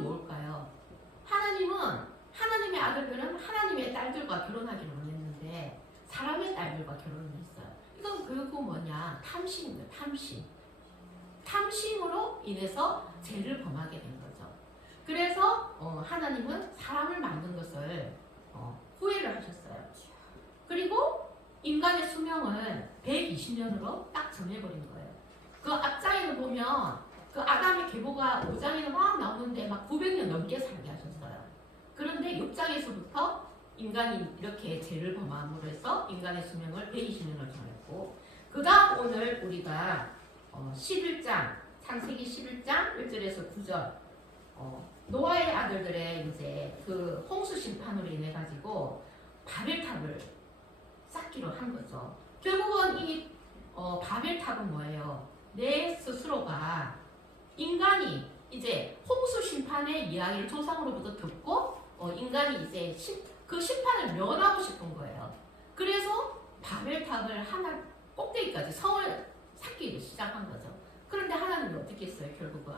뭘까요? 하나님은 하나님의 아들들은 하나님의 딸들과 결혼하기로 했는데 사람의 딸들과 결혼을 했어요. 이건 결국 뭐냐? 탐심입니다. 탐심. 탐심으로 인해서 죄를 범하게 된 거죠. 그래서 하나님은 사람을 만든 것을 후회를 하셨어요. 그리고 인간의 수명을 120년으로 딱 정해버린 거예요. 그 앞장에는 보면 그 아담의 계보가 5장에는 막 나오는데 막 900년 넘게 살게 하셨어요. 그런데 6장에서부터 인간이 이렇게 죄를 범함으로 해서 인간의 수명을 120년을 정했고, 그 다음 오늘 우리가 11장, 창세기 11장 1절에서 9절, 노아의 아들들의 이제 그 홍수 심판으로 인해 가지고 바벨탑을 쌓기로 한 거죠. 결국은 이 바벨탑은 뭐예요? 내 스스로가 인간이 이제 홍수 심판의 이야기를 조상으로부터 듣고 인간이 이제 그 심판을 면하고 싶은 거예요. 그래서 바벨탑을 하나 꼭대기까지 성을 쌓기 시작한 거죠. 그런데 하나님이 어떻게 했어요? 결국은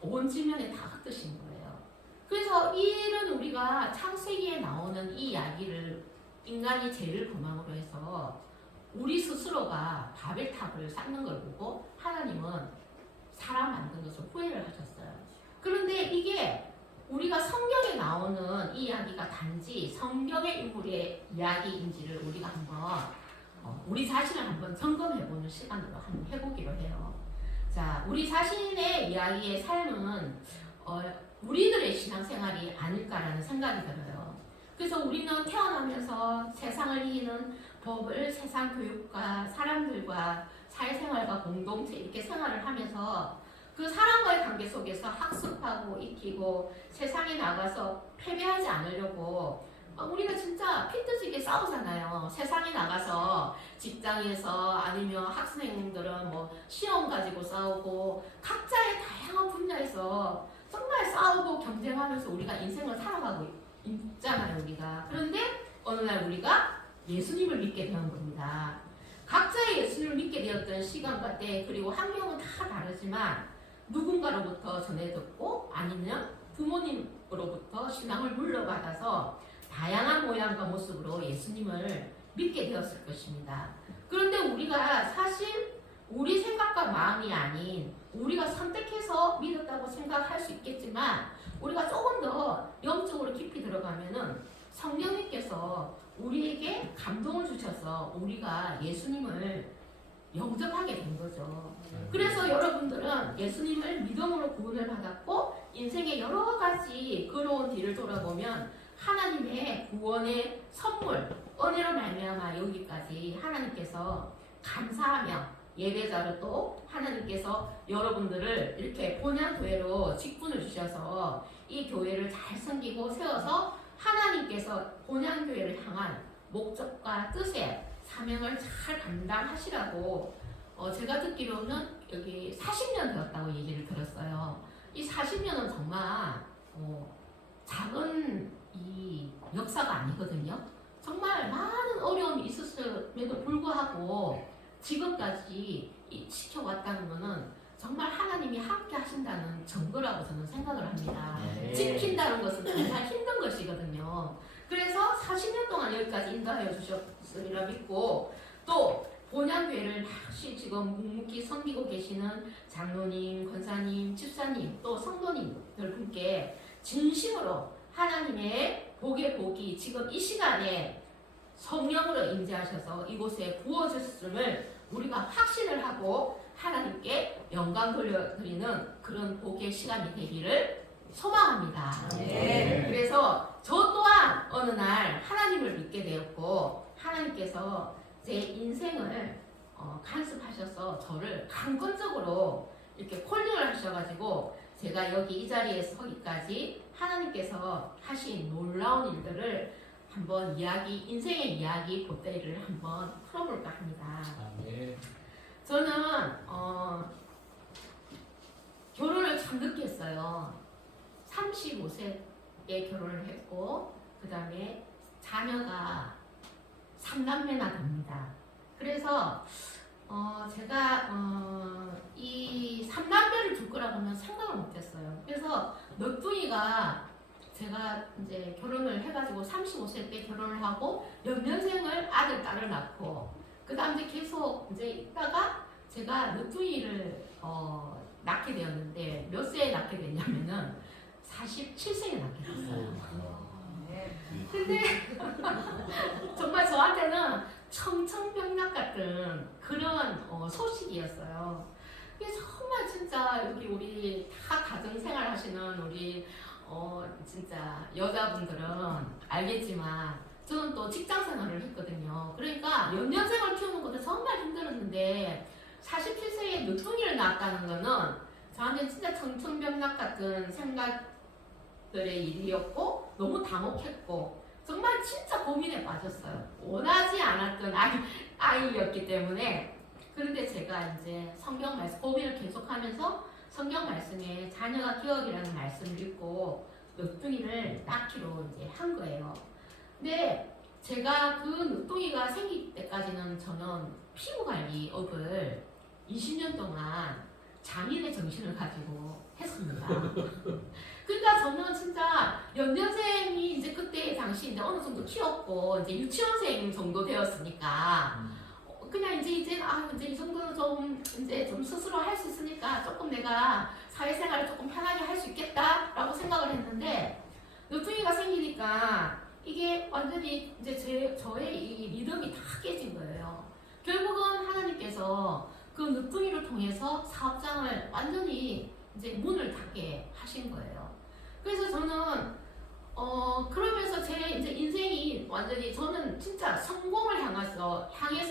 온 지면에 다 흩으신 거예요. 그래서 이런 우리가 창세기에 나오는 이 이야기를 인간이 죄를 범함으로 해서 우리 스스로가 바벨탑을 쌓는 걸 보고 하나님은 사람 만든 것을 후회를 하셨어요. 그런데 이게 우리가 성경에 나오는 이 이야기가 단지 성경의 인물의 이야기인지를 우리가 한번 우리 자신을 한번 점검해보는 시간으로 한번 해보기로 해요. 자, 우리 자신의 이야기의 삶은 우리들의 신앙생활이 아닐까라는 생각이 들어요. 그래서 우리는 태어나면서 세상을 이기는 법을 세상 교육과 사람들과 사회생활과 공동체 이렇게 생활을 하면서 그 사람과의 관계 속에서 학습하고 익히고 세상에 나가서 패배하지 않으려고 우리가 진짜 피뜨지게 싸우잖아요. 세상에 나가서 직장에서 아니면 학생들은 뭐 시험 가지고 싸우고 각자의 다양한 분야에서 정말 싸우고 경쟁하면서 우리가 인생을 살아가고 있잖아요, 우리가. 그런데 어느 날 우리가 예수님을 믿게 되는 겁니다. 각자의 예수님을 믿게 되었던 시간과 때 그리고 환경은 다 다르지만 누군가로부터 전해 듣고 아니면 부모님으로부터 신앙을 물려받아서 다양한 모양과 모습으로 예수님을 믿게 되었을 것입니다. 그런데 우리가 사실 우리 생각과 마음이 아닌 우리가 선택해서 믿었다고 생각할 수 있겠지만 우리가 조금 더 영적으로 깊이 들어가면은 성령님께서 우리에게 감동을 주셔서 우리가 예수님을 영접하게 된 거죠. 그래서 여러분들은 예수님을 믿음으로 구원을 받았고 인생의 여러 가지 걸어온 뒤를 돌아보면 하나님의 구원의 선물, 은혜로 말미암아 여기까지 하나님께서 감사하며 예배자로 또 하나님께서 여러분들을 이렇게 본향교회로 직분을 주셔서 이 교회를 잘 섬기고 세워서 하나님께서 본향교회를 향한 목적과 뜻에 사명을 잘 감당하시라고 제가 듣기로는 여기 40년 되었다고 얘기를 들었어요. 이 40년은 정말 작은 이 역사가 아니거든요. 정말 많은 어려움이 있었음에도 불구하고 지금까지 지켜왔다는 것은 정말 하나님이 함께 하신다는 증거라고 저는 생각을 합니다. 지킨다는 것은 정말 힘든 것이거든요. 그래서 40년 동안 여기까지 인도하여 주셨으리라 믿고 또 본향교회를 다시 지금 묵묵히 섬기고 계시는 장로님, 권사님, 집사님 또 성도님들 분께 진심으로 하나님의 복의 복이 지금 이 시간에 성령으로 임재하셔서 이곳에 부어졌음을 우리가 확신을 하고 하나님께 영광 돌려드리는 그런 복의 시간이 되기를 소망합니다. 그래서 저 또한 어느 날 하나님을 믿게 되었고 하나님께서 제 인생을 간섭하셔서 저를 강권적으로 이렇게 콜링을 하셔가지고 제가 여기 이 자리에 서기까지 하나님께서 하신 놀라운 일들을 한번 인생의 이야기 보따리를 한번 풀어볼까 합니다. 저는 결혼을 참 늦게 했어요. 35세에 결혼을 했고 그 다음에 자녀가 3남매나 됩니다. 그래서 제가 이 3남매를 둘 거라고는 생각을 못했어요. 그래서 그래서 너뚱이가 제가 이제 결혼을 해가지고 35세 때 결혼을 하고 연년생을 아들, 딸을 낳고 그 다음 이제 계속 이제 있다가 제가 너뚱이를 낳게 되었는데 몇 세에 낳게 됐냐면은 47세에 낳게 됐어요. 근데 정말 저한테는 청천벽력 같은 그런 소식이었어요. 이게 정말 진짜 여기 우리 다 가정생활 하시는 우리 진짜 여자분들은 알겠지만 저는 또 직장생활을 했거든요. 그러니까 연년생을 키우는 것도 정말 힘들었는데 47세에 늦둥이를 낳았다는 거는 저한테는 진짜 청천벽력 같은 생각들의 일이었고 너무 당혹했고 정말 진짜 고민에 빠졌어요. 원하지 않았던 아이였기 때문에. 그런데 제가 이제 성경 말씀, 고민을 계속하면서 성경 말씀에 자녀가 기억이라는 말씀을 읽고 늦둥이를 낳기로 이제 한 거예요. 근데 제가 그 늦둥이가 생길 때까지는 저는 피부관리업을 20년 동안 장인의 정신을 가지고 했습니다. 그러니까 저는 진짜 연년생이 이제 그때 당시 이제 어느 정도 키웠고 이제 유치원생 정도 되었으니까 그냥 이제 이제 이 정도는 좀 이제 좀 스스로 할 수 있으니까 조금 내가 사회생활을 조금 편하게 할 수 있겠다라고 생각을 했는데 늦둥이가 생기니까 이게 완전히 이제 저의 이 믿음이 다 깨진 거예요. 결국은 하나님께서 그 늦둥이를 통해서 사업장을 완전히 이제 문을 닫게 하신 거예요. 그래서 저는 그러면서 제 이제 인생이 완전히 저는 진짜 성공을 향해서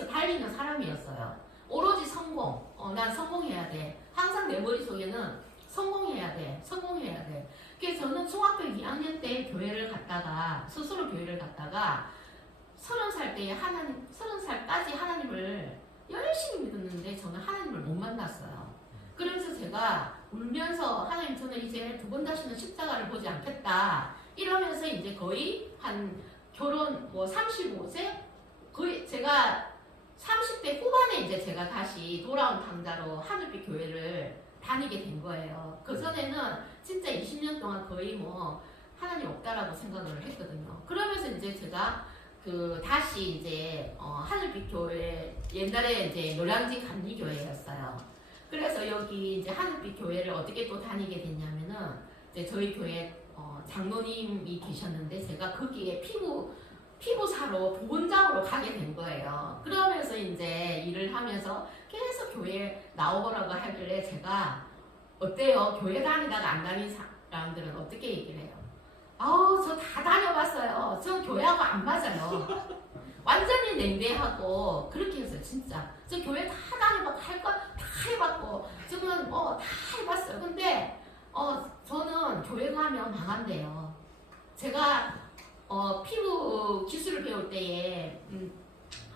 달리는 사람이었어요. 오로지 성공. 난 성공해야 돼. 항상 내 머릿속에는 성공해야 돼. 성공해야 돼. 그래서 저는 중학교 2학년 때 교회를 갔다가 스스로 교회를 갔다가 30살까지 하나님을 열심히 믿었는데 저는 하나님을 못 만났어요. 그러면서 제가 울면서 하나님 저는 이제 두 번 다시는 십자가를 보지 않겠다 이러면서 이제 거의 한 결혼 35세 거의 제가 30대 후반에 이제 제가 다시 돌아온 당자로 하늘빛 교회를 다니게 된 거예요. 그 전에는 진짜 20년 동안 거의 하나님 없다라고 생각을 했거든요. 그러면서 이제 제가 다시 이제 하늘빛 교회 옛날에 이제 노량진 감리교회였어요. 그래서 여기 이제 하늘빛 교회를 어떻게 또 다니게 됐냐면은 이제 저희 교회 장로님이 계셨는데 제가 거기에 피부사로 보건장으로 가게 된 거예요. 그러면서 이제 일을 하면서 계속 교회에 나오라고 하길래 제가 어때요? 교회 다니다가 안 다닌 사람들은 어떻게 얘기를 해요? 아우 저 다 다녀봤어요. 저 교회하고 안 맞아요. 완전히 냉대하고 그렇게 했어요. 진짜 저 교회 다 다녀봤고 할 거 다 해봤고 저는 다 해봤어요. 근데 저는 교회 가면 망한대요. 제가 피부 기술을 배울 때에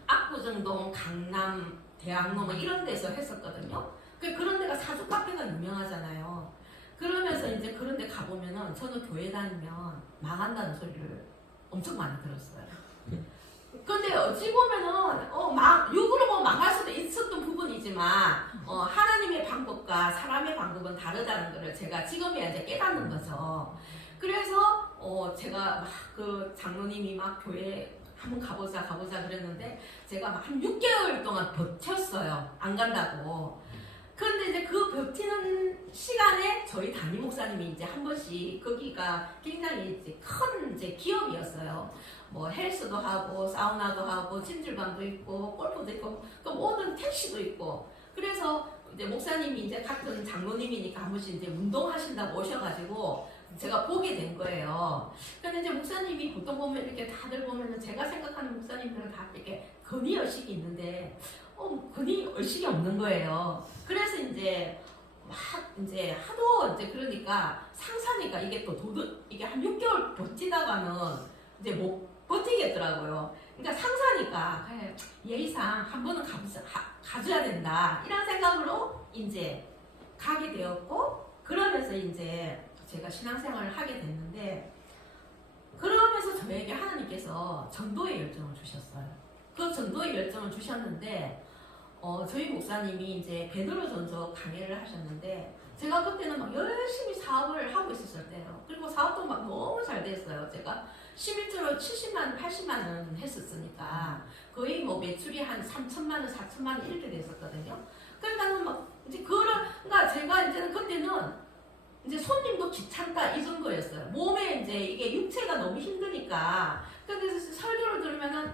압구정동, 강남, 대학로 이런 데서 했었거든요. 그런 데가 사주 카페가 유명하잖아요. 그러면서 이제 그런 데 가보면은 저는 교회 다니면 망한다는 소리를 엄청 많이 들었어요. 근데 어찌 보면은 욕으로 보면 망할 수도 있었던 부분이지만 하나님의 방법과 사람의 방법은 다르다는 것을 제가 지금이야 이제 깨닫는 거죠. 그래서 제가 막 그 장로님이 막 교회 한번 가보자 그랬는데 제가 막 한 6개월 동안 버텼어요. 안 간다고. 그런데 이제 그 버티는 시간에 저희 담임 목사님이 이제 한 번씩 거기가 굉장히 이제 큰 이제 기업이었어요. 헬스도 하고 사우나도 하고 찜질방도 있고 골프도 있고 그 모든 택시도 있고 그래서 이제 목사님이 이제 같은 장로님이니까 한 번씩 이제 운동하신다고 오셔가지고 제가 보게 된 거예요. 근데 이제 목사님이 보통 보면 이렇게 다들 보면은 제가 생각하는 목사님들은 다 이렇게 근위 의식이 있는데 근위 의식이 없는 거예요. 그래서 이제 막 이제 하도 이제 그러니까 상사니까 이게 또 이게 한 6개월 버티다가는 이제 못 버티겠더라고요. 그러니까 상사니까 예의상 한 번은 가줘야 된다 이런 생각으로 이제 가게 되었고 그러면서 이제 제가 신앙생활을 하게 됐는데 그러면서 저에게 하나님께서 전도의 열정을 주셨어요. 그 전도의 열정을 주셨는데 저희 목사님이 이제 베드로 전서 강해를 하셨는데 제가 그때는 막 열심히 사업을 하고 사업도 막 너무 잘 됐어요. 제가 11조로 70만 원, 80만 원 했었으니까 거의 뭐 매출이 한 3천만 원, 4천만 원 이렇게 됐었거든요. 그러니까는 막 이제 그러니까 제가 이제는 그때는 이제 손님도 귀찮다 이 정도였어요. 몸에 이제 이게 육체가 너무 힘드니까. 그래서 설교를 들으면은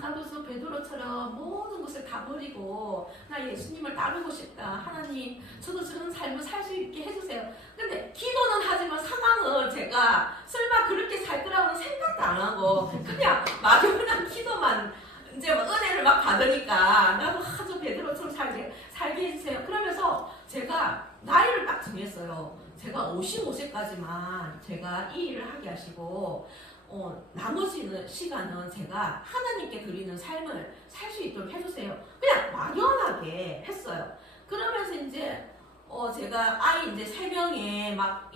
나도 저 베드로처럼 모든 것을 다 버리고 나 예수님을 따르고 싶다. 하나님 저도 저런 삶을 살 수 있게 해주세요. 근데 기도는 하지만 상황을 제가 설마 그렇게 살 거라고는 생각도 안 하고 그냥 막연한 기도만 이제 막 은혜를 막 받으니까 나도 저 베드로처럼 살게 해주세요. 그러면서 제가 나이를 딱 정했어요. 제가 55세까지만 제가 이 일을 하게 하시고 나머지 시간은 제가 하나님께 드리는 삶을 살 수 있도록 해주세요. 그냥 막연하게 했어요. 그러면서 이제 제가 아이 이제 3명에 막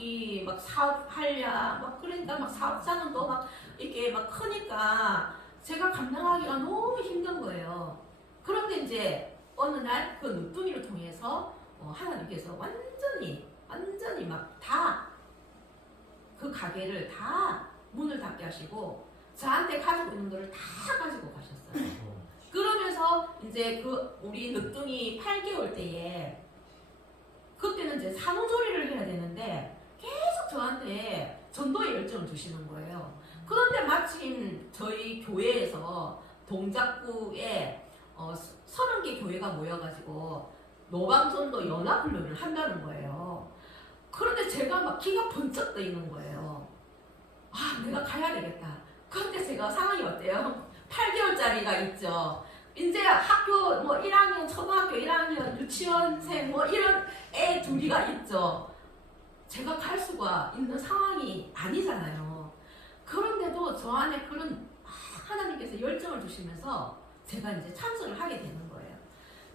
사업하랴 그러니까 막 사업자는 또 막 이렇게 막 크니까 제가 감당하기가 너무 힘든 거예요. 그런데 이제 어느 날 그 늦둥이를 통해서 하나님께서 완전히 막 다 그 가게를 다 문을 닫게 하시고 저한테 가지고 있는 거를 다 가지고 가셨어요. 그러면서 이제 우리 늦둥이 8개월 때에 그때는 이제 산후조리를 해야 되는데 계속 저한테 전도의 열정을 주시는 거예요. 그런데 마침 저희 교회에서 동작구에 30개 교회가 모여가지고 노방전도 연합훈련을 한다는 거예요. 그런데 제가 막 기가 번쩍 뜨이는 거예요. 내가 가야 되겠다. 그런데 제가 상황이 어때요? 8개월짜리가 있죠. 이제 학교 1학년, 초등학교 1학년, 유치원생 이런 애 둘이가 있죠. 제가 갈 수가 있는 상황이 아니잖아요. 그런데도 저 안에 그런 하나님께서 열정을 주시면서 제가 이제 참석을 하게 되는 거예요.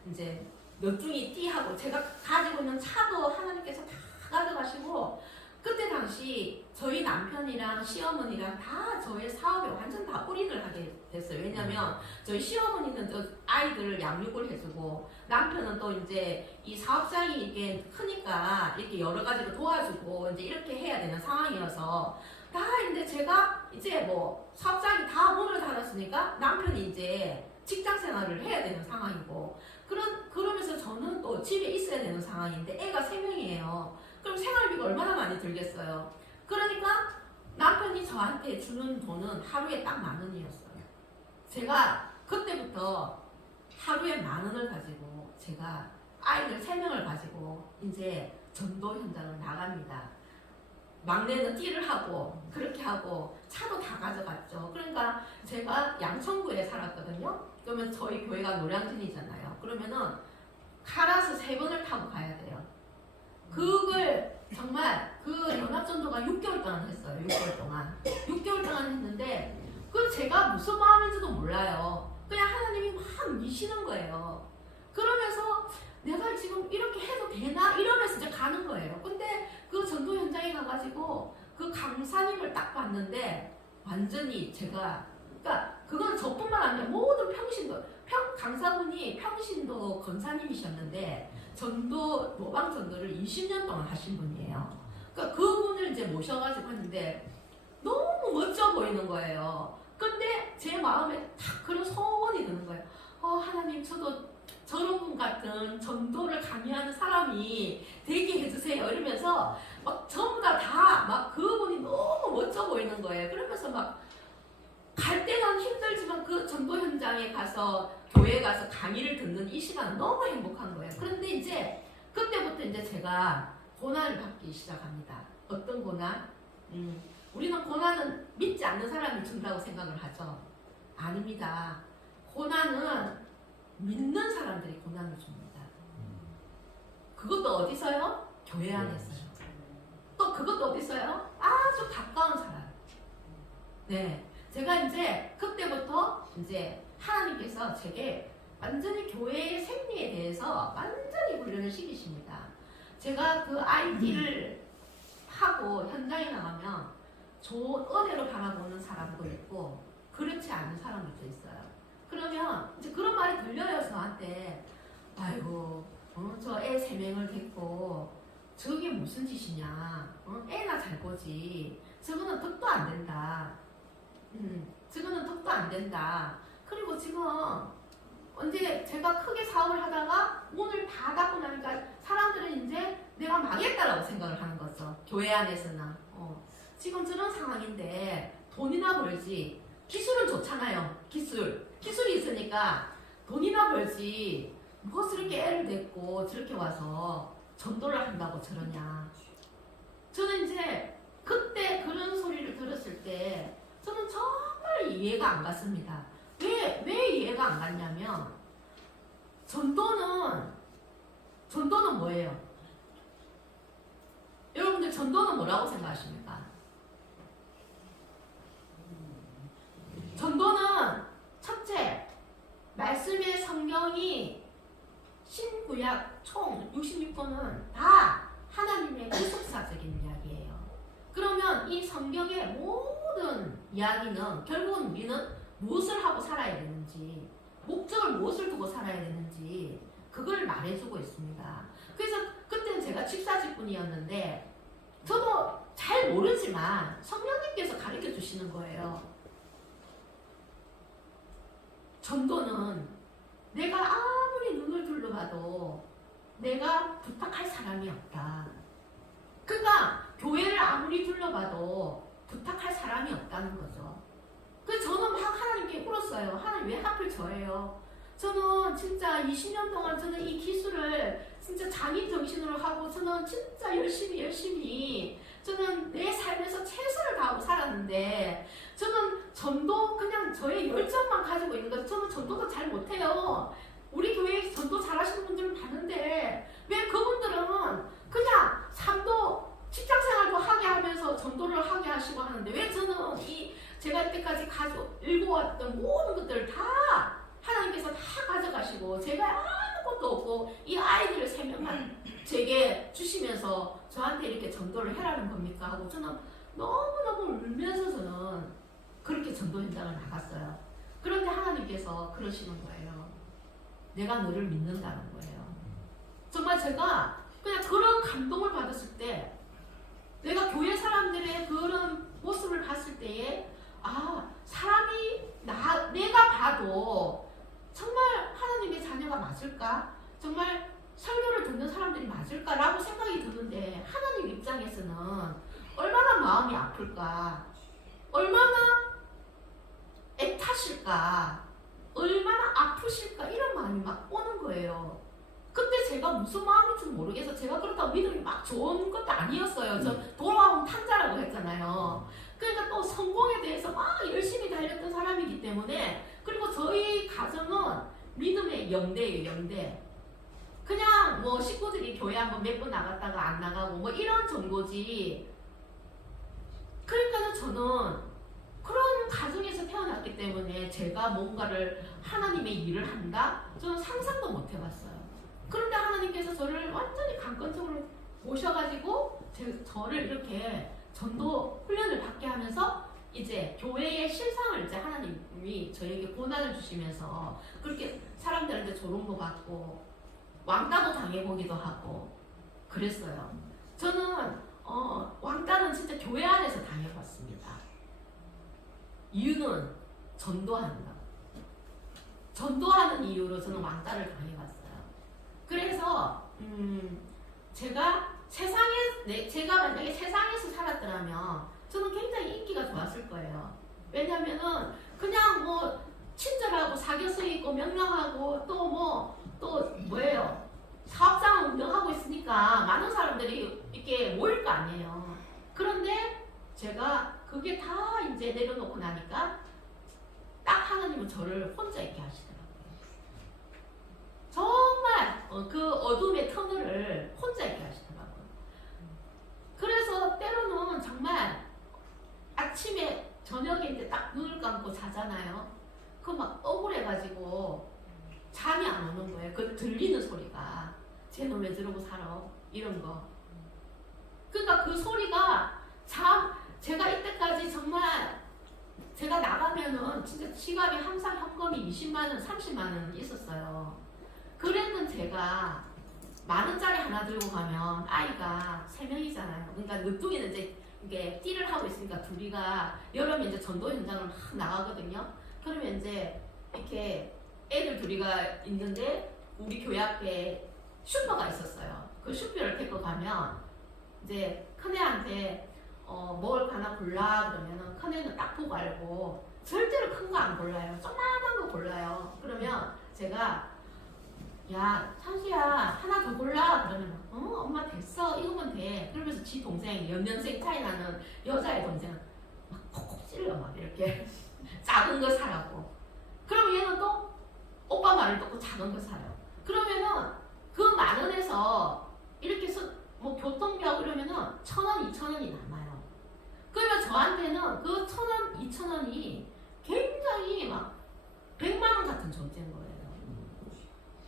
이제 몇중이 띠하고 제가 가지고 있는 차도 하나님께서 다 가져가시고 그때 당시 저희 남편이랑 시어머니랑 다 저의 사업에 완전 다 올인을 하게 됐어요. 왜냐면 저희 시어머니는 저 아이들을 양육을 해주고 남편은 또 이제 이 사업장이 이게 크니까 이렇게 여러 가지로 도와주고 이제 이렇게 해야 되는 상황이어서 다 이제 제가 이제 사업장이 다 문을 닫았으니까 남편이 이제 직장 생활을 해야 되는 상황이고 그러면서 저는 또 집에 있어야 되는 상황인데 애가 3명이에요. 그럼 생활비가 얼마나 많이 들겠어요. 그러니까 남편이 저한테 주는 돈은 하루에 딱 10,000원이었어요. 제가 그때부터 하루에 10,000원을 가지고 제가 아이들 3명을 가지고 이제 전도 현장을 나갑니다. 막내는 띠를 하고 그렇게 하고 차도 다 가져갔죠. 그러니까 제가 양천구에 살았거든요. 그러면 저희 교회가 노량진이잖아요. 그러면은 카라스 3번을 타고 가야 돼요. 그걸 정말 그 연합전도가 6개월 동안 했어요. 6개월 동안. 6개월 동안 했는데 그 제가 무슨 마음인지도 몰라요. 그냥 하나님이 막 미시는 거예요. 그러면서 내가 지금 이렇게 해도 되나? 이러면서 이제 가는 거예요. 근데 그 전도 현장에 가가지고 그 강사님을 딱 봤는데 완전히 제가 그러니까 그건 저뿐만 아니라 모든 강사분이 평신도 권사님이셨는데 전도 노방 전도를 20년 동안 하신 분이에요. 그러니까 그분을 이제 모셔가지고 했는데 너무 멋져 보이는 거예요. 근데 제 마음에 딱 그런 소원이 드는 거예요. 하나님 저도 저런 분 같은 전도를 강의하는 사람이 되게 해주세요. 이러면서 막 전부 다 막 그분이 너무 멋져 보이는 거예요. 그러면서 막 갈 때는 힘들지만 그 전도 현장에 가서 교회에 가서 강의를 듣는 이 시간은 너무 행복한 거예요. 그런데 이제 그때부터 이제 제가 고난을 받기 시작합니다. 어떤 고난? 우리는 고난은 믿지 않는 사람이 준다고 생각을 하죠. 아닙니다. 고난은 믿는 사람들이 고난을 줍니다. 그것도 어디서요? 교회 안에서요. 또 그것도 어디서요? 아주 가까운 사람. 네. 제가 이제 그때부터 이제 하나님께서 제게 완전히 교회의 생리에 대해서 완전히 훈련을 시키십니다. 제가 그 IT를 하고 현장에 나가면 좋은 은혜로 바라보는 사람도 있고 그렇지 않은 사람들도 있어요. 그러면 이제 그런 말이 들려요 저한테. 아이고 저 애 3명을 데리고 저게 무슨 짓이냐. 애나 잘 보지. 저거는 덕도 안 된다. 저거는 덕도 안 된다. 그리고 지금 언제 제가 크게 사업을 하다가 문을 다 닫고 나니까 사람들은 이제 내가 망했다라고 생각을 하는 거죠. 교회 안에서는. 지금 저런 상황인데 돈이나 벌지. 기술은 좋잖아요. 기술이 있으니까 돈이나 벌지. 무엇을 이렇게 애를 냈고 저렇게 와서 전도를 한다고 저러냐. 저는 이제 그때 그런 소리를 들었을 때 저는 정말 이해가 안 갔습니다. 왜 이해가 안 갔냐면 전도는 뭐예요? 여러분들 전도는 뭐라고 생각하십니까? 전도는 첫째, 말씀의 성경이 신구약 총 66권은 다 하나님의 구속사적인 이야기예요. 그러면 이 성경의 모든 이야기는 결국은 우리는 무엇을 하고 살아야 되는지, 목적을 무엇을 두고 살아야 되는지 그걸 말해주고 있습니다. 그래서 그때는 제가 집사직분이었는데 저도 잘 모르지만 성령님께서 가르쳐 주시는 거예요. 전도는 내가 아무리 눈을 둘러봐도 내가 부탁할 사람이 없다. 그러니까 교회를 아무리 둘러봐도 부탁할 사람이 없다는 거죠. 그래서 저는 막 하나님께 울었어요. 하나님 왜 하필 저예요? 저는 진짜 20년 동안 저는 이 기술을 진짜 장인 정신으로 하고 저는 진짜 열심히 저는 내 삶에서 최선을 다하고 살았는데 저는 전도 그냥 저의 열정만 가지고 있는 거죠. 저는 전도도 잘 못해요. 우리 교회에 전도 잘하시는 분들은 봤는데 왜 그분들은 그냥 삶도 직장생활도 하게 하면서 전도를 하게 하시고 하는데 왜 저는 제가 이때까지 읽어왔던 모든 것들을 다 하나님께서 다 가져가시고 제가 아무것도 없고 이 아이들 3명만 제게 주시면서 저한테 이렇게 전도를 해라는 겁니까? 하고 저는 너무너무 울면서 저는 그렇게 전도 현장을 나갔어요. 그런데 하나님께서 그러시는 거예요. 내가 너를 믿는다는 거예요. 정말 제가 그냥 그런 감동을 받았을 때 내가 교회 사람들의 그런 모습을 봤을 때에 사람이 내가 봐도 정말 하나님의 자녀가 맞을까? 정말 설교를 듣는 사람들이 맞을까라고 생각이 드는데 하나님 입장에서는 얼마나 마음이 아플까? 얼마나 애타실까? 얼마나 아프실까? 이런 마음이 막 오는 거예요. 그때 제가 무슨 마음인지 모르겠어. 제가 그렇다고 믿음이 막 좋은 것도 아니었어요. 저 돌아온 탕자라고 했잖아요. 그러니까 또 성공에 대해서 막 열심히 달렸던 사람이기 때문에 그리고 저희 가정은 믿음의 영대예요. 영대. 그냥 뭐 식구들이 교회 한번 몇 번 나갔다가 안 나가고 뭐 이런 정도지. 그러니까 저는 그런 가정에서 태어났기 때문에 제가 뭔가를 하나님의 일을 한다? 저는 상상도 못 해봤어요. 그런데 하나님께서 저를 완전히 강건적으로 모셔가지고 저를 이렇게 전도 훈련을 받게 하면서 이제 교회의 실상을 이제 하나님이 저에게 고난을 주시면서 그렇게 사람들한테 조롱도 받고 왕따도 당해보기도 하고 그랬어요. 저는 왕따는 진짜 교회 안에서 당해봤습니다. 이유는 전도한다. 전도하는 이유로 저는 왕따를 당해봤어요. 그래서 제가 만약에 세상에서 살았더라면 저는 굉장히 인기가 좋았을 거예요. 왜냐면은 그냥 뭐 친절하고 사교성 있고 명랑하고 또 뭐예요? 사업장을 운영하고 있으니까 많은 사람들이 이렇게 모일 거 아니에요. 그런데 제가 그게 다 이제 내려놓고 나니까 딱 하나님은 저를 혼자 있게 하시더라고요. 정말 그 어둠의 터널을 혼자 있게 하시더라고요. 그래서 때로는 정말 아침에 저녁에 이제 딱 눈을 감고 자잖아요. 그 막 억울해가지고 잠이 안 오는 거예요. 그 들리는 소리가 쟤는 왜 저러고 살아? 이런 거. 그러니까 그 소리가 제가 이때까지 정말 제가 나가면은 진짜 지갑에 항상 현금이 20만원, 30만원 있었어요. 그랬던 제가 10,000원짜리 하나 들고 가면 아이가 3명이잖아요. 그러니까 늦둥이는 이제 이게 띠를 하고 있으니까 둘이가 여름에 이제 전도 현장을 막 나가거든요. 그러면 이제 이렇게 애들 둘이가 있는데 우리 교회 앞에 슈퍼가 있었어요. 그 슈퍼를 데리고 가면 이제 큰애한테 뭘 하나 골라 그러면은 큰애는 딱 보고 알고 절대로 큰 거 안 골라요. 조그만한 거 골라요. 그러면 제가 야 찬수야 하나 더 골라 그러면 엄마 됐어 이거면 돼. 그러면서 지 동생 연년생 차이 나는 여자의 동생은 막 콕콕 찔러 막 이렇게 작은 거 사라고. 그럼 얘는 또 오빠 말을 듣고 작은 거 사요. 그러면은 그 10,000원에서 이렇게 뭐 교통비하고 이러면은 1,000원, 2,000원이 남아요. 그러면 저한테는 그 1,000원, 2,000원이 굉장히 막 100만 원 같은 존재인 거예요.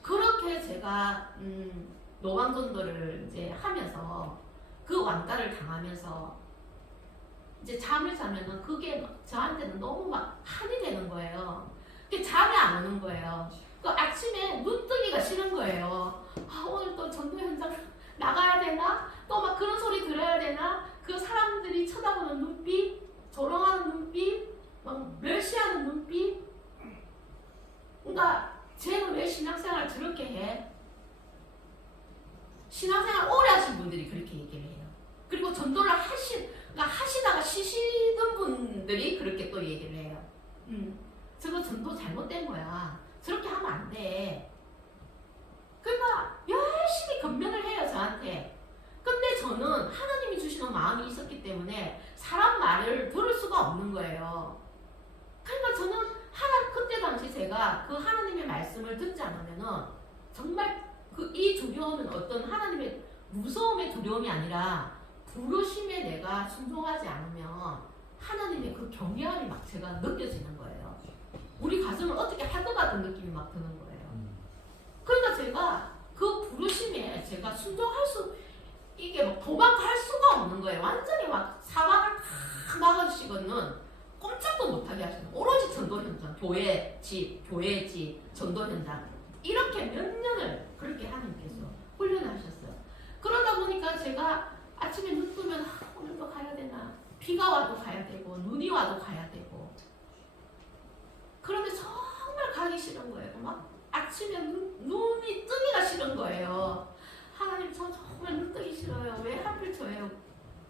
그렇게 제가 노방전도를 이제 하면서 그 왕따를 당하면서 이제 잠을 자면은 그게 저한테는 너무 막 한이 되는 거예요. 그게 잠이 안 오는 거예요. 그 아침에 눈 뜨기가 싫은 거예요. 아, 오늘 또 전도 현장 나가야 되나? 또 막 그런 소리 들어야 되나? 그 사람들이 쳐다보는 눈빛, 조롱하는 눈빛, 막 멸시하는 눈빛. 그러니까 쟤는 왜 신앙생활을 저렇게 해? 신앙생활 오래 하신 분들이 그렇게 얘기를 해요. 그리고 전도를 하시다가 쉬시던 분들이 그렇게 또 얘기를 해요. 저거 전도 잘못된 거야. 저렇게 하면 안 돼. 그러니까 열심히 권면을 해요, 저한테. 근데 저는 하나님이 주시는 마음이 있었기 때문에 사람 말을 들을 수가 없는 거예요. 그러니까 저는 그때 당시 제가 그 하나님의 말씀을 듣지 않으면은 정말 이 두려움은 어떤 하나님의 무서움의 두려움이 아니라 부르심에 내가 순종하지 않으면 하나님의 그 경외함이 막 제가 느껴지는 거예요. 우리 가슴을 어떻게 할 것 같은 느낌이 막 드는 거예요. 그러니까 제가 그 부르심에 제가 순종할 이게 막 도망갈 수가 없는 거예요. 완전히 막 사방을 다 막아주시고는 꼼짝도 못하게 하시는 오로지 전도 현장, 교회 집, 전도 현장 이렇게 몇 년을 그렇게 하나님께서 훈련하셨어요. 그러다 보니까 제가 아침에 눈 뜨면 오늘도 가야 되나, 비가 와도 가야 되고 눈이 와도 가야 되고 그런데 정말 가기 싫은 거예요. 막 아침에 눈이 뜨기가 싫은 거예요. 하나님 저 정말 눈 뜨기 싫어요. 왜 하필 저예요?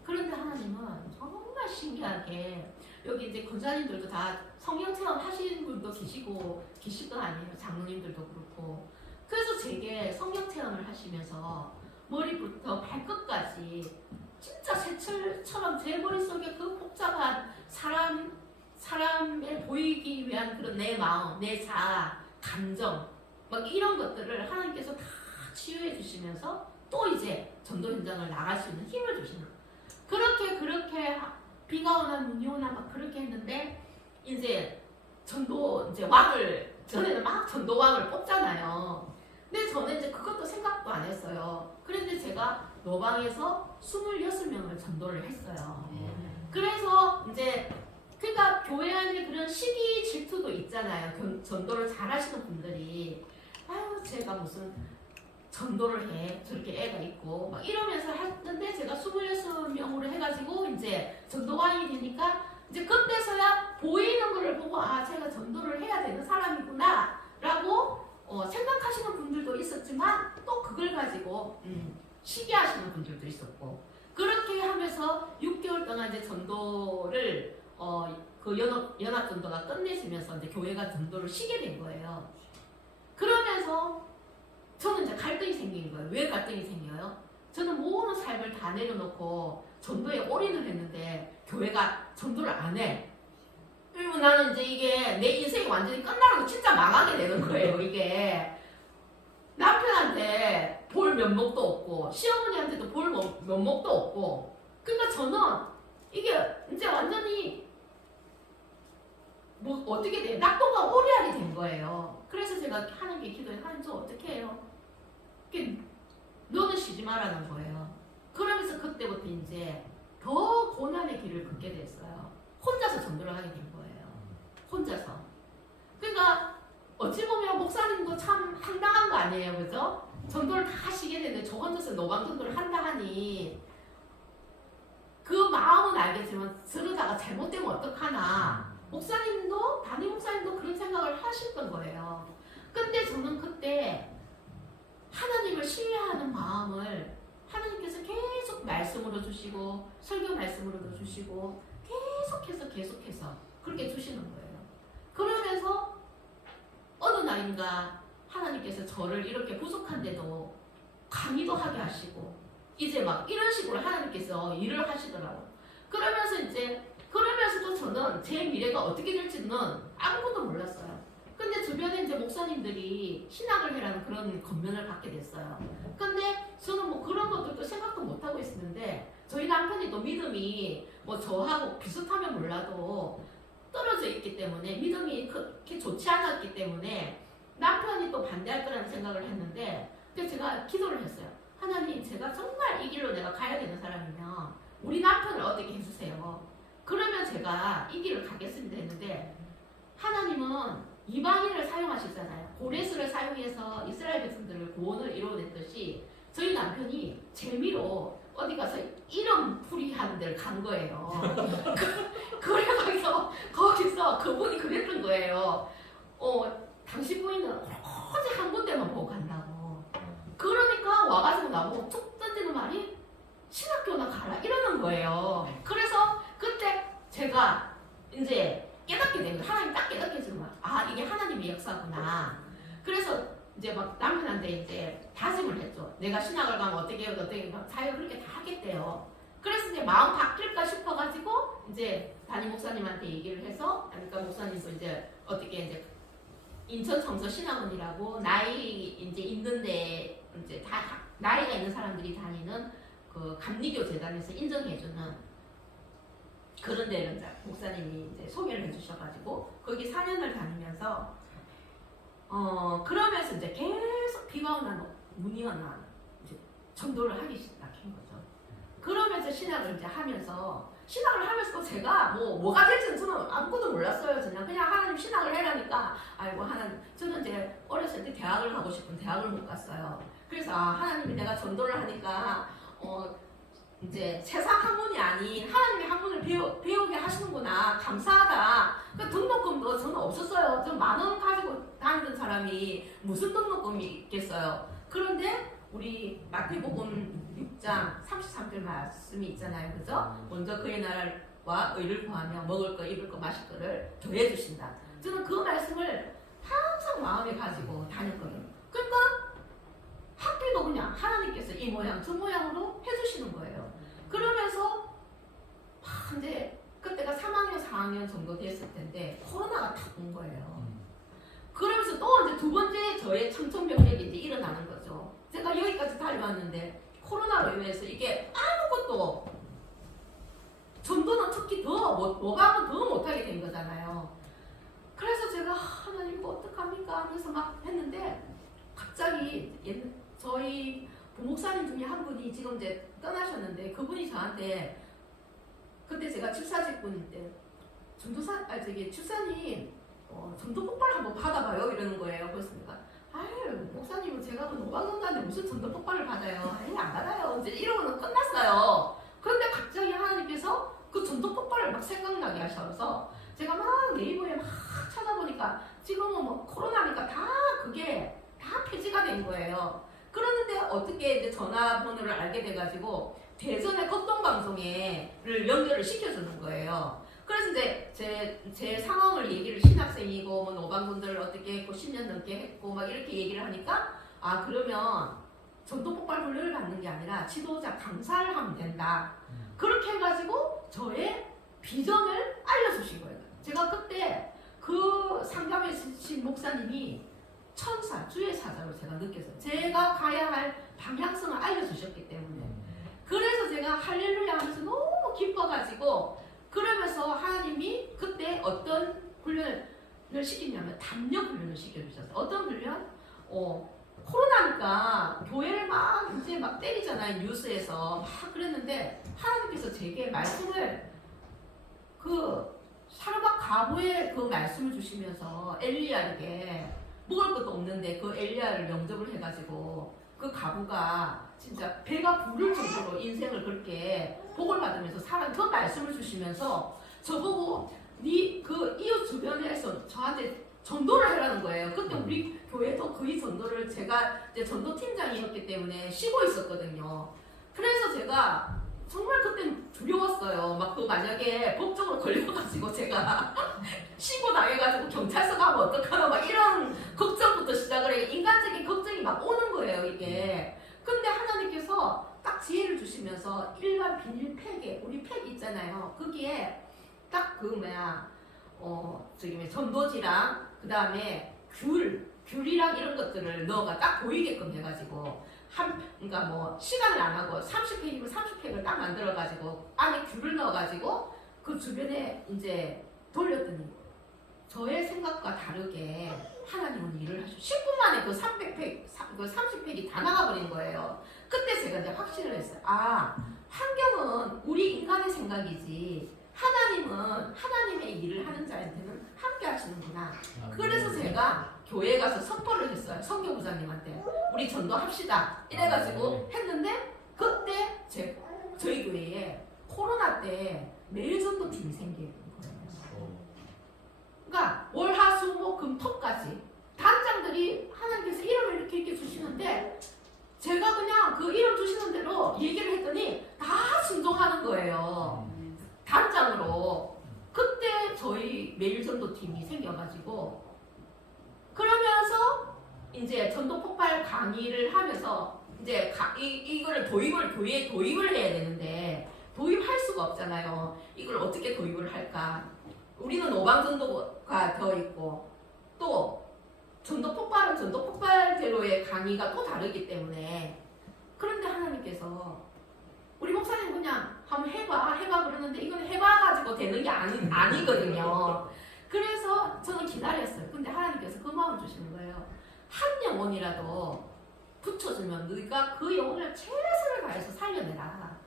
그런데 하나님은 정말 신기하게 여기 이제 권사님들도 다 성령 체험 하시는 분도 계실 거 아니에요. 장로님들도 그렇고. 그래서 제게 성령 체험을 하시면서 머리부터 발끝까지 진짜 새철처럼 제 머릿속에 그 복잡한 사람에 보이기 위한 그런 내 마음, 내 자아, 감정 막 이런 것들을 하나님께서 다 치유해 주시면서 또 이제 전도 현장을 나갈 수 있는 힘을 주시는 그렇게 비가 오나 눈이 오나 막 그렇게 했는데 이제 전에는 막 전도왕을 뽑잖아요. 근데 저는 이제 그것도 생각도 안 했어요. 그런데 제가 노방에서 26명을 전도를 했어요. 그래서 이제 그러니까 교회 안에 그런 시기 질투도 있잖아요. 전도를 잘 하시는 분들이 아유 제가 무슨 전도를 해 저렇게 애가 있고 막 이러면서 했는데 제가 26명으로 해가지고 이제 전도왕이 되니까 이제 그때서야 보이는 거를 보고 아 제가 전도를 해야 되는 사람이구나 라고 생각하시는 분들도 있었지만 또 그걸 가지고 시기하시는 분들도 있었고 그렇게 하면서 6개월 동안 이제 전도를 그 연합 전도가 끝내지면서 이제 교회가 전도를 쉬게 된 거예요. 그러면서 저는 이제 갈등이 생긴 거예요. 왜 갈등이 생겨요? 저는 모든 삶을 다 내려놓고 전도에 올인을 했는데 교회가 전도를 안 해. 그리고 나는 이제 이게 내 인생이 완전히 끝나는 거 진짜 망하게 되는 거예요. 이게 남편한테 볼 면목도 없고 시어머니한테도 볼 면목도 없고 그러니까 저는 이게 이제 완전히 뭐 어떻게 돼? 낙동강 오리알이 된 거예요. 그래서 제가 하나님께 기도해 하나님 저 어떻게 해요? 너는 쉬지 말라는 거예요. 그러면서 그때부터 이제 더 고난의 길을 걷게 됐어요. 혼자서 전도를 하게 된 거예요. 혼자서. 그러니까 어찌 보면 목사님도 참 황당한 거 아니에요, 그죠? 전도를 다 하시게 되는데 저 혼자서 노방 전도를 한다 하니 그 마음은 모르겠지만 저러다가 잘못되면 어떡하나. 목사님도 담임 목사님도 그런 생각을 하셨던 거예요. 근데 저는 그때 하나님을 신뢰하는 마음을 하나님께서 계속 말씀으로 주시고 설교 말씀으로도 주시고 계속해서 그렇게 주시는 거예요. 그러면서 어느 날인가 하나님께서 저를 이렇게 부족한데도 강의도 하게 하시고 이제 막 이런 식으로 하나님께서 일을 하시더라고요. 그러면서도 저는 제 미래가 어떻게 될지는 아무것도 몰랐어요. 근데 주변에 이제 목사님들이 신학을 해라는 그런 권면을 받게 됐어요. 근데 저는 뭐 그런 것들도 생각도 못 하고 있었는데 저희 남편이 또 믿음이 뭐 저하고 비슷하면 몰라도 떨어져 있기 때문에 믿음이 그렇게 좋지 않았기 때문에 남편이 또 반대할 거라는 생각을 했는데 그래서 제가 기도를 했어요. 하나님, 제가 정말 이 길로 내가 가야 되는 사람이면 우리 남편을 어떻게 해주세요. 그러면 제가 이 길을 가겠습니다 했는데 하나님은 이방인을 사용하시잖아요. 고레스를 사용해서 이스라엘 백성들을 구원을 이루어냈듯이 저희 남편이 재미로 어디 가서 이름 풀이하는 데를 간 거예요. 그래서 거기서 그분이 그랬던 거예요. 당신 부인은 오직 한 군데만 보고 간다고. 그러니까 와가지고 나보고 툭 던지는 말이 신학교나 가라 이러는 거예요. 그래서 그때 제가 이제 깨닫게 된 거예요. 하나님 딱 깨닫게 해주는 거야. 아, 이게 하나님의 역사구나. 그래서 이제 막 남편한테 이제 다짐을 했죠. 내가 신학을 가면 어떻게 해요, 자기가 그렇게 다 하겠대요. 그래서 이제 마음 바뀔까 싶어가지고 이제 담임 목사님한테 얘기를 해서, 그러니까 목사님도 이제 어떻게 이제 인천 청서 신학원이라고 나이 이제 있는데 이제 다 나이가 있는 사람들이 다니는 그 감리교 재단에서 인정해주는 그런 데를 이제 목사님이 이제 소개를 해주셔가지고 거기 4년을 다니면서 그러면서 이제 계속 비가 오나 눈이 오나 이제 전도를 하기 시작한 거죠. 그러면서 신학을 이제 하면서 제가 뭐가 될지는 저는 아무것도 몰랐어요. 그냥 하나님 신학을 해라니까 아이고 하나님, 저는 이제 어렸을 때 대학을 가고 싶은 대학을 못 갔어요. 그래서 하나님이 내가 전도를 하니까 이제 세상 학문이 아닌 하나님의 학문을 배우게 하시는구나. 감사하다. 그 등록금도 저는 없었어요. 저 10,000원 가지고 다니던 사람이 무슨 등록금이 있겠어요. 그런데 우리 마태복음 6장 33절 말씀이 있잖아요. 그죠? 먼저 그의 나라와 의를 구하며 먹을 거, 입을 거, 마실 거를 더해 주신다. 저는 그 말씀을 항상 마음에 가지고 다녔거든요. 그러니까 학교도 그냥 하나님께서 이 모양 저 모양으로 해주시는 거예요. 그러면서 이제 그때가 3학년 4학년 정도 됐을 텐데 코로나가 탁 온 거예요. 그러면서 또 이제 두 번째 저의 청천벽력이 이제 일어나는 거죠. 제가 여기까지 달려왔는데 코로나로 인해서 이게 아무것도 전도는 특히 뭐가 더 못하게 된 거잖아요. 그래서 제가 하나님 이거 어떡합니까 하면서 막 했는데 갑자기 저희 부목사님 중에 한 분이 지금 이제 떠나셨는데 그분이 저한테 그때 제가 집사직군일 때 집사님 전도 폭발 한번 받아봐요 이러는 거예요. 그래서 내가 아유 목사님은 제가 노방전도하는데 무슨 전도 폭발을 받아요. 아니 안 받아요. 이제 이러고는 끝났어요. 그런데 갑자기 하나님께서 그 전도 폭발을 막 생각나게 하셔서 제가 막 네이버에 막 찾아보니까 지금은 뭐 코로나니까 다 그게 다 폐지가 된 거예요. 그러는데 어떻게 이제 전화번호를 알게 돼가지고 대전의 걷동방송에를 연결을 시켜주는 거예요. 그래서 이제 제 상황을 얘기를 신학생이고 뭐 노방분들 어떻게 했고 10년 넘게 했고 막 이렇게 얘기를 하니까 아 그러면 전도 폭발 훈련을 받는 게 아니라 지도자 강사를 하면 된다. 그렇게 해가지고 저의 비전을 알려주신 거예요. 제가 그때 그 상담해 주신 목사님이 천사, 주의 사자로 제가 느꼈어요. 제가 가야 할 방향성을 알려주셨기 때문에. 그래서 제가 할렐루야 하면서 너무 기뻐가지고 그러면서 하나님이 그때 어떤 훈련을 시키냐면 담력 훈련을 시켜주셨어요. 어떤 훈련? 코로나니까 교회를 막 이제 막 때리잖아요. 뉴스에서 막 그랬는데 하나님께서 제게 말씀을 그 사르밧 가보의 그 말씀을 주시면서 엘리야에게 먹을 것도 없는데 그 엘리야를 영접을 해가지고 그 가부가 진짜 배가 부를 정도로 인생을 그렇게 복을 받으면서 사람 그 말씀을 주시면서 저보고 네 그 이웃 주변에서 저한테 전도를 해라는 거예요. 그때 우리 교회도 거의 전도를 제가 이제 전도 팀장이었기 때문에 쉬고 있었거든요. 그래서 제가 정말 그땐 두려웠어요. 막 그 만약에 법적으로 걸려가지고 제가 신고 당해가지고 경찰서 가면 어떡하나 막 이런 걱정부터 시작을 해요. 인간적인 걱정이 막 오는 거예요, 이게. 근데 하나님께서 딱 지혜를 주시면서 일반 비닐팩에 우리 팩 있잖아요. 거기에 딱 그 저기 전도지랑 그 다음에 귤이랑 이런 것들을 넣어가 딱 보이게끔 해가지고 그러니까 뭐 시간을 안 하고 30팩이면 30팩을 딱 만들어가지고 안에 귤을 넣어가지고 그 주변에 이제 돌렸더니 저의 생각과 다르게 하나님은 일을 하시고 10분 만에 그 300팩, 그 30팩이 다 나가버린 거예요. 그때 제가 이제 확신을 했어요. 아, 환경은 우리 인간의 생각이지 하나님은 하나님의 일을 하는 자한테는 함께 하시는구나. 그래서 제가 교회에 가서 선포를 했어요. 선교부장님한테 우리 전도합시다 이래가지고 했는데 그때 저희 교회에 코로나 때 매일 전도팀이 생긴 거예요. 그러니까 월, 화, 수, 목, 금, 토까지 단장들이 하나님께서 이름을 이렇게 주시는데 제가 그냥 그 이름 주시는 대로 얘기를 했더니 다 순종하는 거예요. 단장으로. 그때 저희 매일 전도팀이 생겨가지고 그러면서 이제 전도 폭발 강의를 하면서 이제 이거를 교회에 도입을 해야 되는데 도입할 수가 없잖아요. 이걸 어떻게 도입을 할까? 우리는 오방 전도가 더 있고 또 전도 폭발은 전도 폭발대로의 강의가 또 다르기 때문에 그런데 하나님께서 우리 목사님 그냥 한번 해봐 그러는데 이건 해봐가지고 되는 게 아니거든요. 그래서 저는 기다렸어요. 근데 하나님께서 그 마음을 주시는 거예요. 한 영혼이라도 붙여주면 너희가 그 영혼을 최선을 다해서 살려내라.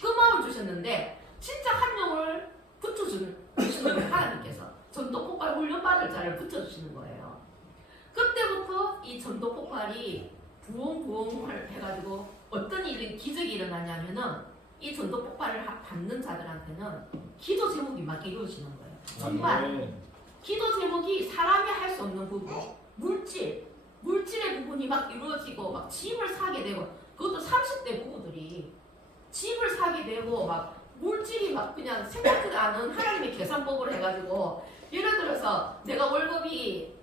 그 마음을 주셨는데 진짜 한 영혼을 붙여주시는 하나님께서 전도 폭발 훈련받을 자를 붙여주시는 거예요. 그때부터 이 전도 폭발이 부엉부엉을 해가지고 어떤 기적이 일어나냐면은 이 전도 폭발을 받는 자들한테는 기도 제목이 막 이루어지는 거예요. 정말 기도 제목이 사람이 할 수 없는 부분, 물질의 부분이 막 이루어지고 막 집을 사게 되고 그것도 30대 부부들이 집을 사게 되고 막 물질이 막 그냥 생각지도 않은 하나님의 계산법을 해가지고 예를 들어서 내가 월급이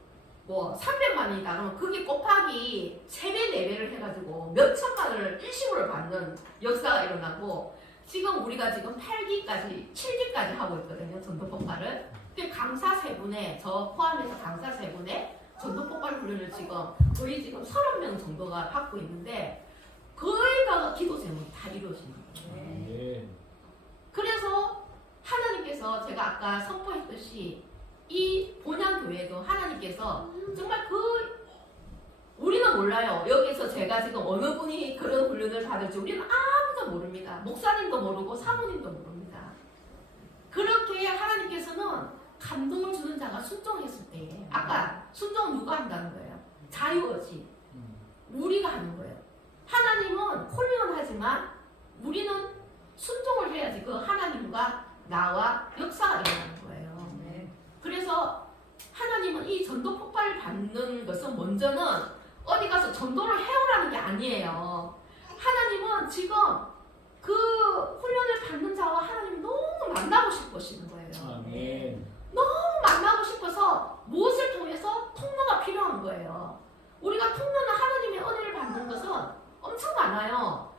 뭐 300만원이다 그러면 그게 곱하기 3배, 4배를 해가지고 몇 천만 원을 일시불을 받는 역사가 일어나고 지금 우리가 지금 8기까지, 7기까지 하고 있거든요. 전도 폭발을. 근데 강사 3분에 저 포함해서 강사 3분에 전도 폭발 훈련을 거의 지금 30명 정도가 받고 있는데 거의 다 기도 제목이 다 이루어지는 거예요. 그래서 하나님께서 제가 아까 선포했듯이 이 본향교회도 하나님께서 정말 우리는 몰라요. 여기서 제가 지금 어느 분이 그런 훈련을 받을지 우리는 아무도 모릅니다. 목사님도 모르고 사모님도 모릅니다. 그렇게 하나님께서는 감동을 주는 자가 순종했을 때에 아까 순종은 누가 한다는 거예요? 자유의지. 우리가 하는 거예요. 하나님은 훈련하지만 우리는 순종을 해야지 그 하나님과 나와 역사가 일어나는 거예요. 그래서 하나님은 이 전도 폭발을 받는 것은 먼저는 어디 가서 전도를 해오라는 게 아니에요. 하나님은 지금 그 훈련을 받는 자와 하나님이 너무 만나고 싶으시는 거예요. 너무 만나고 싶어서 무엇을 통해서 통로가 필요한 거예요. 우리가 통로는 하나님의 은혜를 받는 것은 엄청 많아요.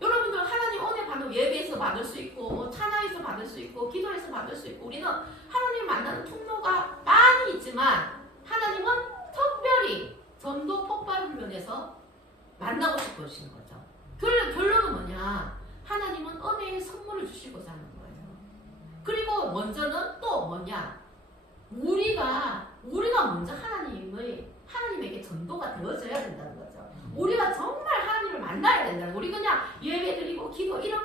여러분들 하나님 은혜 받는 예배에서 받을 수 있고 뭐 찬양에서 받을 수 있고 기도에서 받을 수 있고 우리는 하나님 만나는 통로가 많이 있지만 하나님은 특별히 전도 폭발 훈련에서 만나고 싶으시는 거죠. 결론은 뭐냐? 하나님은 은혜의 선물을 주시고자 하는 거예요. 그리고 먼저는 또 뭐냐? 우리가 먼저 하나님에게 전도가 되어져야 된다는 거죠. 우리가 정말 하나님을 만나야 된다는 거. 우리 그냥 예배드리고 기도 이런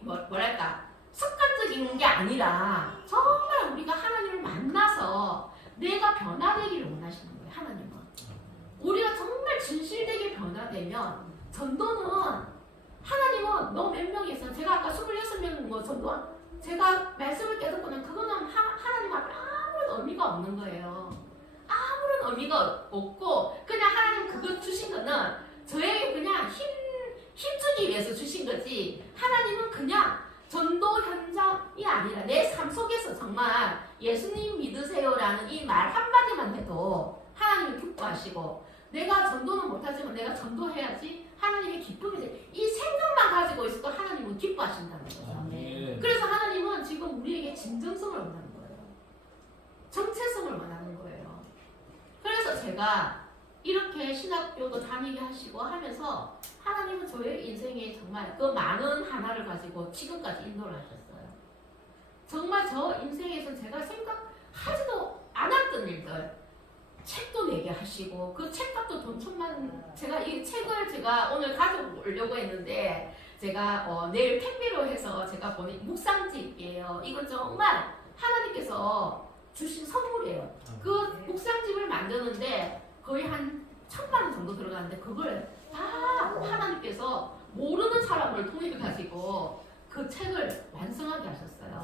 뭐랄까 습관적인 게 아니라 정말 우리가 하나님을 만나서 내가 변화되기를 원하시는 거예요. 하나님은 우리가 정말 진실되게 변화되면 전도는 하나님은 너 몇 명이 있어. 제가 아까 26명 뭐 전도 제가 말씀을 깨닫고는 그거는 하나님 앞에 아무런 의미가 없는 거예요. 아무런 의미가 없고 그냥 하나님 그거 주신 거는 저에게 그냥 힘주기 위해서 주신 거지 하나님은 그냥 전도 현장이 아니라 내 삶 속에서 정말 예수님 믿으세요라는 이 말 한마디만 해도 하나님이 기뻐하시고 내가 전도는 못하지만 내가 전도해야지 하나님의 기쁨이 돼. 이 생각만 가지고 있어도 하나님은 기뻐하신다는 거죠. 그래서 하나님은 지금 우리에게 진정성을 원하는 거예요. 정체성을 원하는 거예요. 그래서 제가 이렇게 신학교도 다니게 하시고 하면서 하나님은 저의 인생에 정말 그 많은 하나를 가지고 지금까지 인도를 하셨어요. 정말 저 인생에서 제가 생각하지도 않았던 일들 책도 내게 하시고 그 책값도 돈 천만 제가 이 책을 제가 오늘 가져오려고 했는데 제가 내일 택배로 해서 제가 보낸 묵상집이에요. 이건 정말 하나님께서 주신 선물이에요. 그 묵상집을 만드는데 거의 한 1,000만 원 정도 들어가는데 그걸 다 하나님께서 모르는 사람을 통해 가지고 그 책을 완성하게 하셨어요.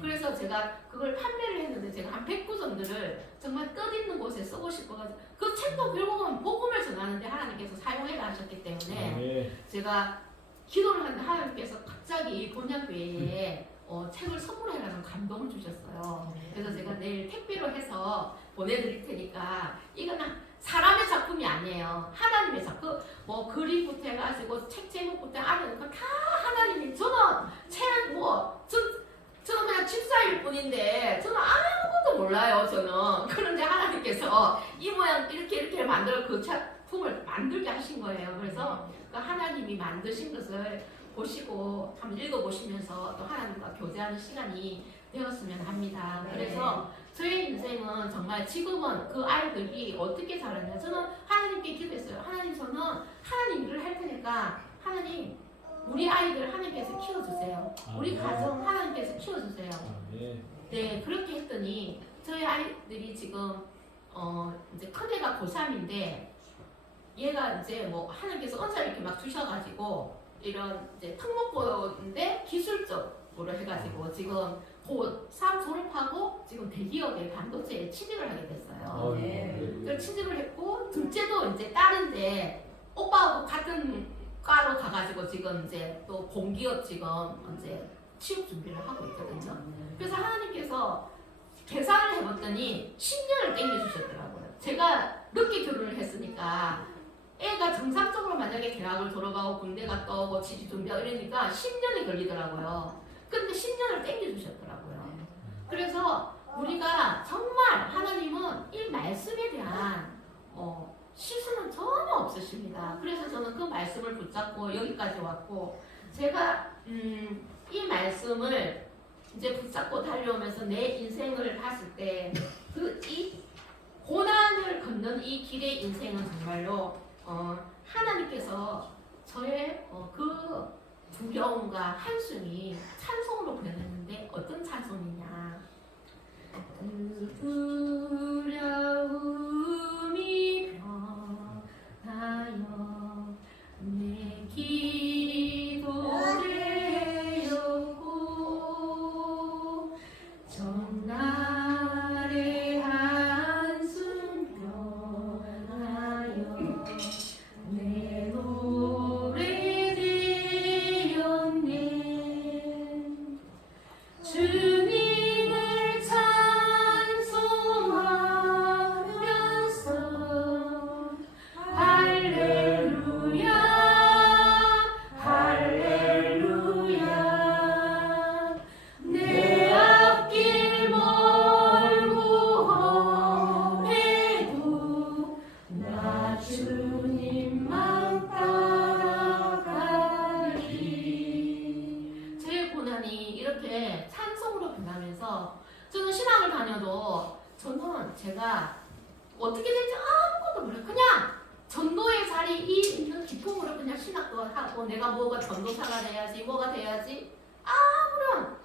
그래서 제가 그걸 판매를 했는데 제가 한 100구전들을 정말 뜻있는 곳에 쓰고 싶어가지고 그 책도 결국은 복음을 전하는데 하나님께서 사용해라 하셨기 때문에 제가 기도를 하는데 하나님께서 갑자기 본향교회에 책을 선물해라는 감동을 주셨어요. 그래서 제가 내일 택배로 해서 보내드릴 테니까 이거는 사람의 작품이 아니에요. 하나님의 작품. 뭐 그림부터 해가지고 책 제목부터 안에 다 하나님이 저는 저는 그냥 집사일 뿐인데 저는 아무것도 몰라요. 저는 그런데 하나님께서 이 모양 이렇게 만들어 그 작품을 만들게 하신 거예요. 그래서 그 하나님이 만드신 것을 보시고 한번 읽어보시면서 또 하나님과 교제하는 시간이 되었으면 합니다. 그래서 저의 인생은 정말 지금은 그 아이들이 어떻게 자랐냐 저는 하나님께 기도했어요. 하나님 저는 하나님 일을 할 테니까 하나님 우리 아이들 하나님께서 키워주세요. 우리 가정 하나님께서 키워주세요. 네 그렇게 했더니 저희 아이들이 지금 이제 큰애가 고3인데 얘가 이제 뭐 하나님께서 은사를 이렇게 막 주셔가지고 이런 이제 특목고인데 기술적으로 해가지고 지금 고3 졸업하고 지금 대기업의 반도체에 취직을 하게 됐어요. 그래서 취직을 했고 둘째도 이제 딸인데 오빠하고 같은 과로 가가지고 지금 이제 또 공기업 지금 이제 취업 준비를 하고 있거든요. 그래서 하나님께서 계산을 해봤더니 10년을 땡겨주셨더라고요. 제가 늦게 결혼을 했으니까 애가 정상적으로 만약에 대학을 졸업하고 군대 갔다 오고 취직 준비하고 이러니까 10년이 걸리더라고요. 근데 10년을 땡겨주셨더라고요. 그래서 우리가 정말 하나님은 이 말씀에 대한 실수는 전혀 없으십니다. 그래서 저는 그 말씀을 붙잡고 여기까지 왔고 제가 이 말씀을 이제 붙잡고 달려오면서 내 인생을 봤을 때 이 고난을 걷는 이 길의 인생은 정말로 하나님께서 저의 그 두려움과 한숨이 찬송으로 변했는데 어떤 찬송이냐 그 두려움이 변하여 내 기도를 여고 전날의 한숨 변하여 내 노래 되었네 주님을 찬송하면서 할렐루야 할렐루야 내 앞길 멀고 험해도 나 주님만 따라가리. 제 고난이 이렇게 찬송으로 변하면서 저는 신학을 다녀도 저는 제가 어떻게 될지 아무것도 몰라요. 그냥 전도의 자리 이 기쁨으로 그냥 신학도 하고 내가 뭐가 전도사가 돼야지 뭐가 돼야지 아무런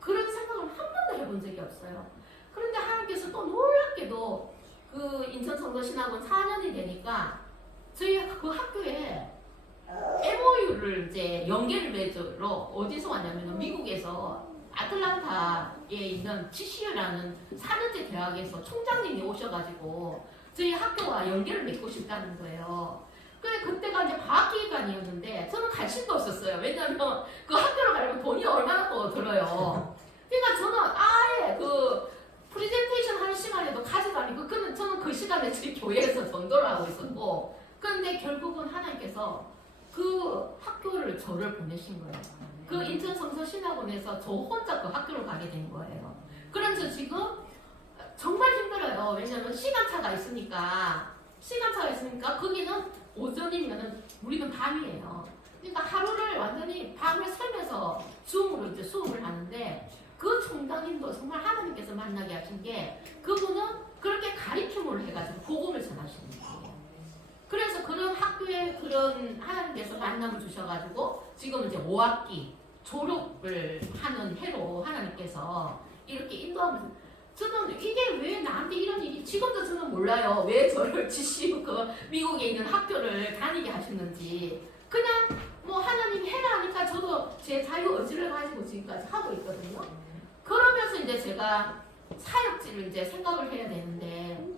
그런 생각을 한 번도 해본 적이 없어요. 그런데 하나님께서 또 놀랍게도 그 인천성도 신학원 4년이 되니까 저희 그 학교에 MOU를 이제 연계를 맺으러 어디서 왔냐면 미국에서 아틀란타에 있는 GCU라는 4년제 대학에서 총장님이 오셔가지고 저희 학교와 연계를 맺고 싶다는 거예요. 근데 그때가 이제 과학기획관이었는데 저는 관심도 없었어요. 왜냐하면 그 학교를 가려면 돈이 얼마나 더 들어요. 그러니까 저는 아예 그 프레젠테이션 하는 시간에도 가지도 않고 저는 그 시간에 저희 교회에서 전도를 하고 있었고, 그런데 결국은 하나님께서 그 학교를 저를 보내신 거예요. 그 인천 성서신학원에서 저 혼자 그 학교를 가게 된 거예요. 그래서 지금 정말 힘들어요. 왜냐면 시간차가 있으니까 거기는 오전이면은 우리는 밤이에요. 그러니까 하루를 완전히 밤에 설면서 줌으로 이제 수업을 하는데, 그 총장님도 정말 하나님께서 만나게 하신 게, 그분은 그렇게 가리킴을 해가지고 복음을 전하시는 거예요. 그래서 그런 학교에 그런 하나님께서 만남을 주셔가지고 지금 이제 5학기 졸업을 하는 해로 하나님께서 이렇게 인도하면서, 저는 이게 왜 나한테 이런 일이, 지금도 저는 몰라요. 왜 저를 GCU 그 미국에 있는 학교를 다니게 하셨는지. 그냥 뭐 하나님이 해라 하니까 저도 제 자유 의지를 가지고 지금까지 하고 있거든요. 그러면서 이제 제가 사역지를 이제 생각을 해야 되는데,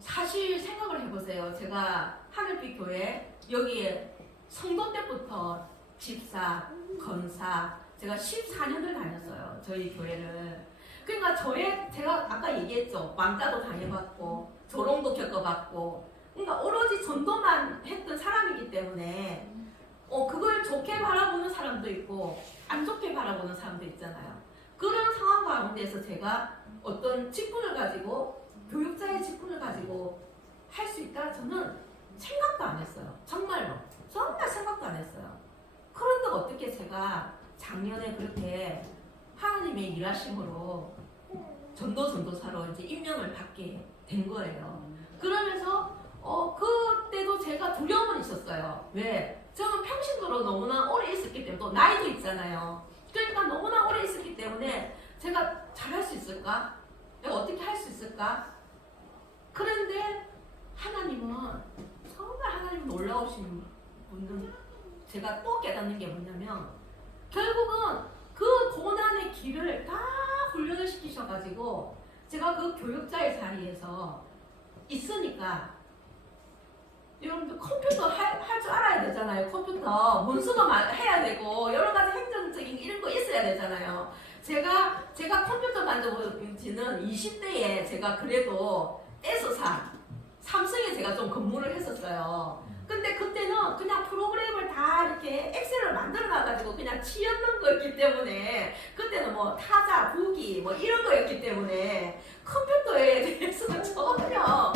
사실 생각을 해보세요. 제가 하늘빛 교회 여기에 성도 때부터 집사, 건사, 제가 14년을 다녔어요. 저희 교회를. 그러니까 제가 아까 얘기했죠. 왕따도 당해봤고 조롱도 겪어봤고, 그러니까 오로지 전도만 했던 사람이기 때문에 그걸 좋게 바라보는 사람도 있고 안 좋게 바라보는 사람도 있잖아요. 그런 상황 가운데서 제가 어떤 직분을 가지고, 교육자의 직분을 가지고 할 수 있다? 저는 생각도 안 했어요. 정말로. 정말 생각도 안 했어요. 그런데 어떻게 제가 작년에 그렇게 하나님의 일하심으로 전도사로 이제 임명을 받게 된 거예요. 그러면서 그때도 제가 두려움은 있었어요. 왜? 저는 평신도로 너무나 오래 있었기 때문에, 또 나이도 있잖아요. 그러니까 너무나 오래 있었기 때문에 제가 잘할 수 있을까? 내가 어떻게 할 수 있을까? 그런데 하나님은, 정말 하나님 놀라우신 분은, 제가 또 깨닫는 게 뭐냐면, 결국은 그 고난의 길을 다 훈련을 시키셔가지고 제가 그 교육자의 자리에서 있으니까, 여러분들 컴퓨터 할 줄 알아야 되잖아요. 컴퓨터 문서도 해야 되고 여러 가지 행정적인 이런 거 있어야 되잖아요. 제가 컴퓨터 만져본 지는 20대에 제가 그래도 에서사 삼성에 제가 좀 근무를 했었어요. 근데 그때는 그냥 프로그램을 다 이렇게 엑셀을 만들어 놔가지고 그냥 치였는 거였기 때문에, 그때는 뭐 타자, 부기 뭐 이런 거였기 때문에 컴퓨터에 대해서 전혀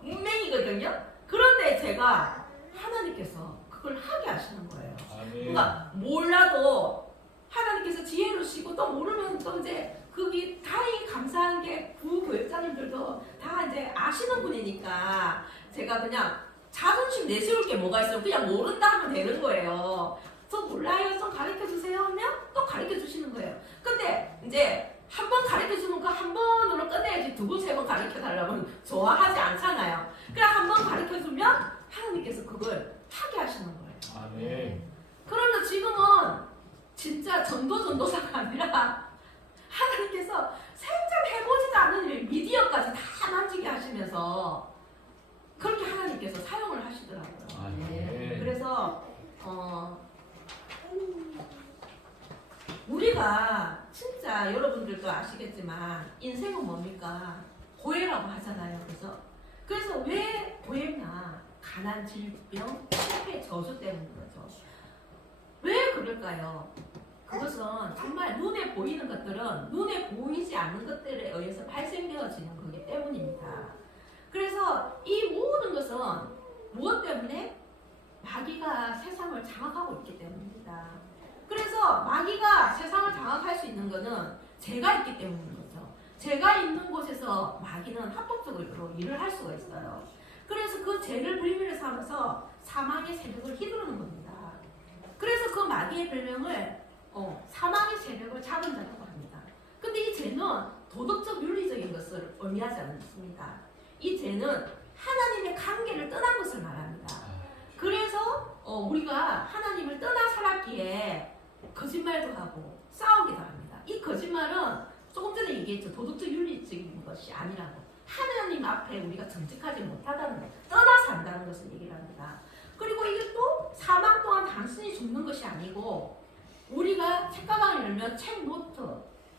문맹이거든요. 그런데 제가 하나님께서 그걸 하게 하시는 거예요. 그러니까 몰라도 하나님께서 지혜를 주시고, 또 모르면 또 이제 그게 다행히 감사한 게 부교육자님들도 다 이제 아시는 분이니까, 제가 그냥 자존심 내세울 게 뭐가 있어요. 그냥 모른다 하면 되는 거예요. 저 몰라요, 좀 가르쳐 주세요 하면 또 가르쳐 주시는 거예요. 근데 이제 한 번 가르쳐 주면 그 한 번으로 끝내야지, 두 번, 세 번 가르쳐 달라면 좋아하지 않잖아요. 그냥 한 번 가르쳐 주면 하나님께서 그걸 하게 하시는 거예요. 아멘. 그러면 지금은 진짜 전도사가 아니라 하나님께서 생전 해보지도 않는 일, 미디어까지 다 만지게 하시면서 그렇게 하나님께서 사용을 하시더라고요. 아멘. 그래서 우리가 진짜 여러분들도 아시겠지만 인생은 뭡니까? 고해라고 하잖아요. 그래서 왜 고해냐? 가난, 질병, 실패, 저주 때문인 거죠. 왜 그럴까요? 그것은 정말 눈에 보이는 것들은 눈에 보이지 않는 것들에 의해서 발생되어지는 거기 때문입니다. 그래서 이 모든 것은 무엇 때문에? 마귀가 세상을 장악하고 있기 때문입니다. 그래서 마귀가 세상을 장악할 수 있는 것은 죄가 있기 때문인 거죠. 죄가 있는 곳에서 마귀는 합법적으로 일을 할 수가 있어요. 그래서 그 죄를 빌미를 삼아서 사망의 세력을 휘두르는 겁니다. 그래서 그 마귀의 별명을 사망의 세력을 잡은 자라고 합니다. 근데 이 죄는 도덕적 윤리적인 것을 의미하지 않습니다. 이 죄는 하나님의 관계를 떠난 것을 말합니다. 그래서 우리가 하나님을 떠나 살았기에 거짓말도 하고 싸우기도 합니다. 이 거짓말은 조금 전에 얘기했죠. 도덕적 윤리적인 것이 아니라고. 하나님 앞에 우리가 정직하지 못하다는 것, 떠나 산다는 것을 얘기를 합니다. 그리고 이게 또 사망 또한 단순히 죽는 것이 아니고 우리가 책가방을 열면 책 노트,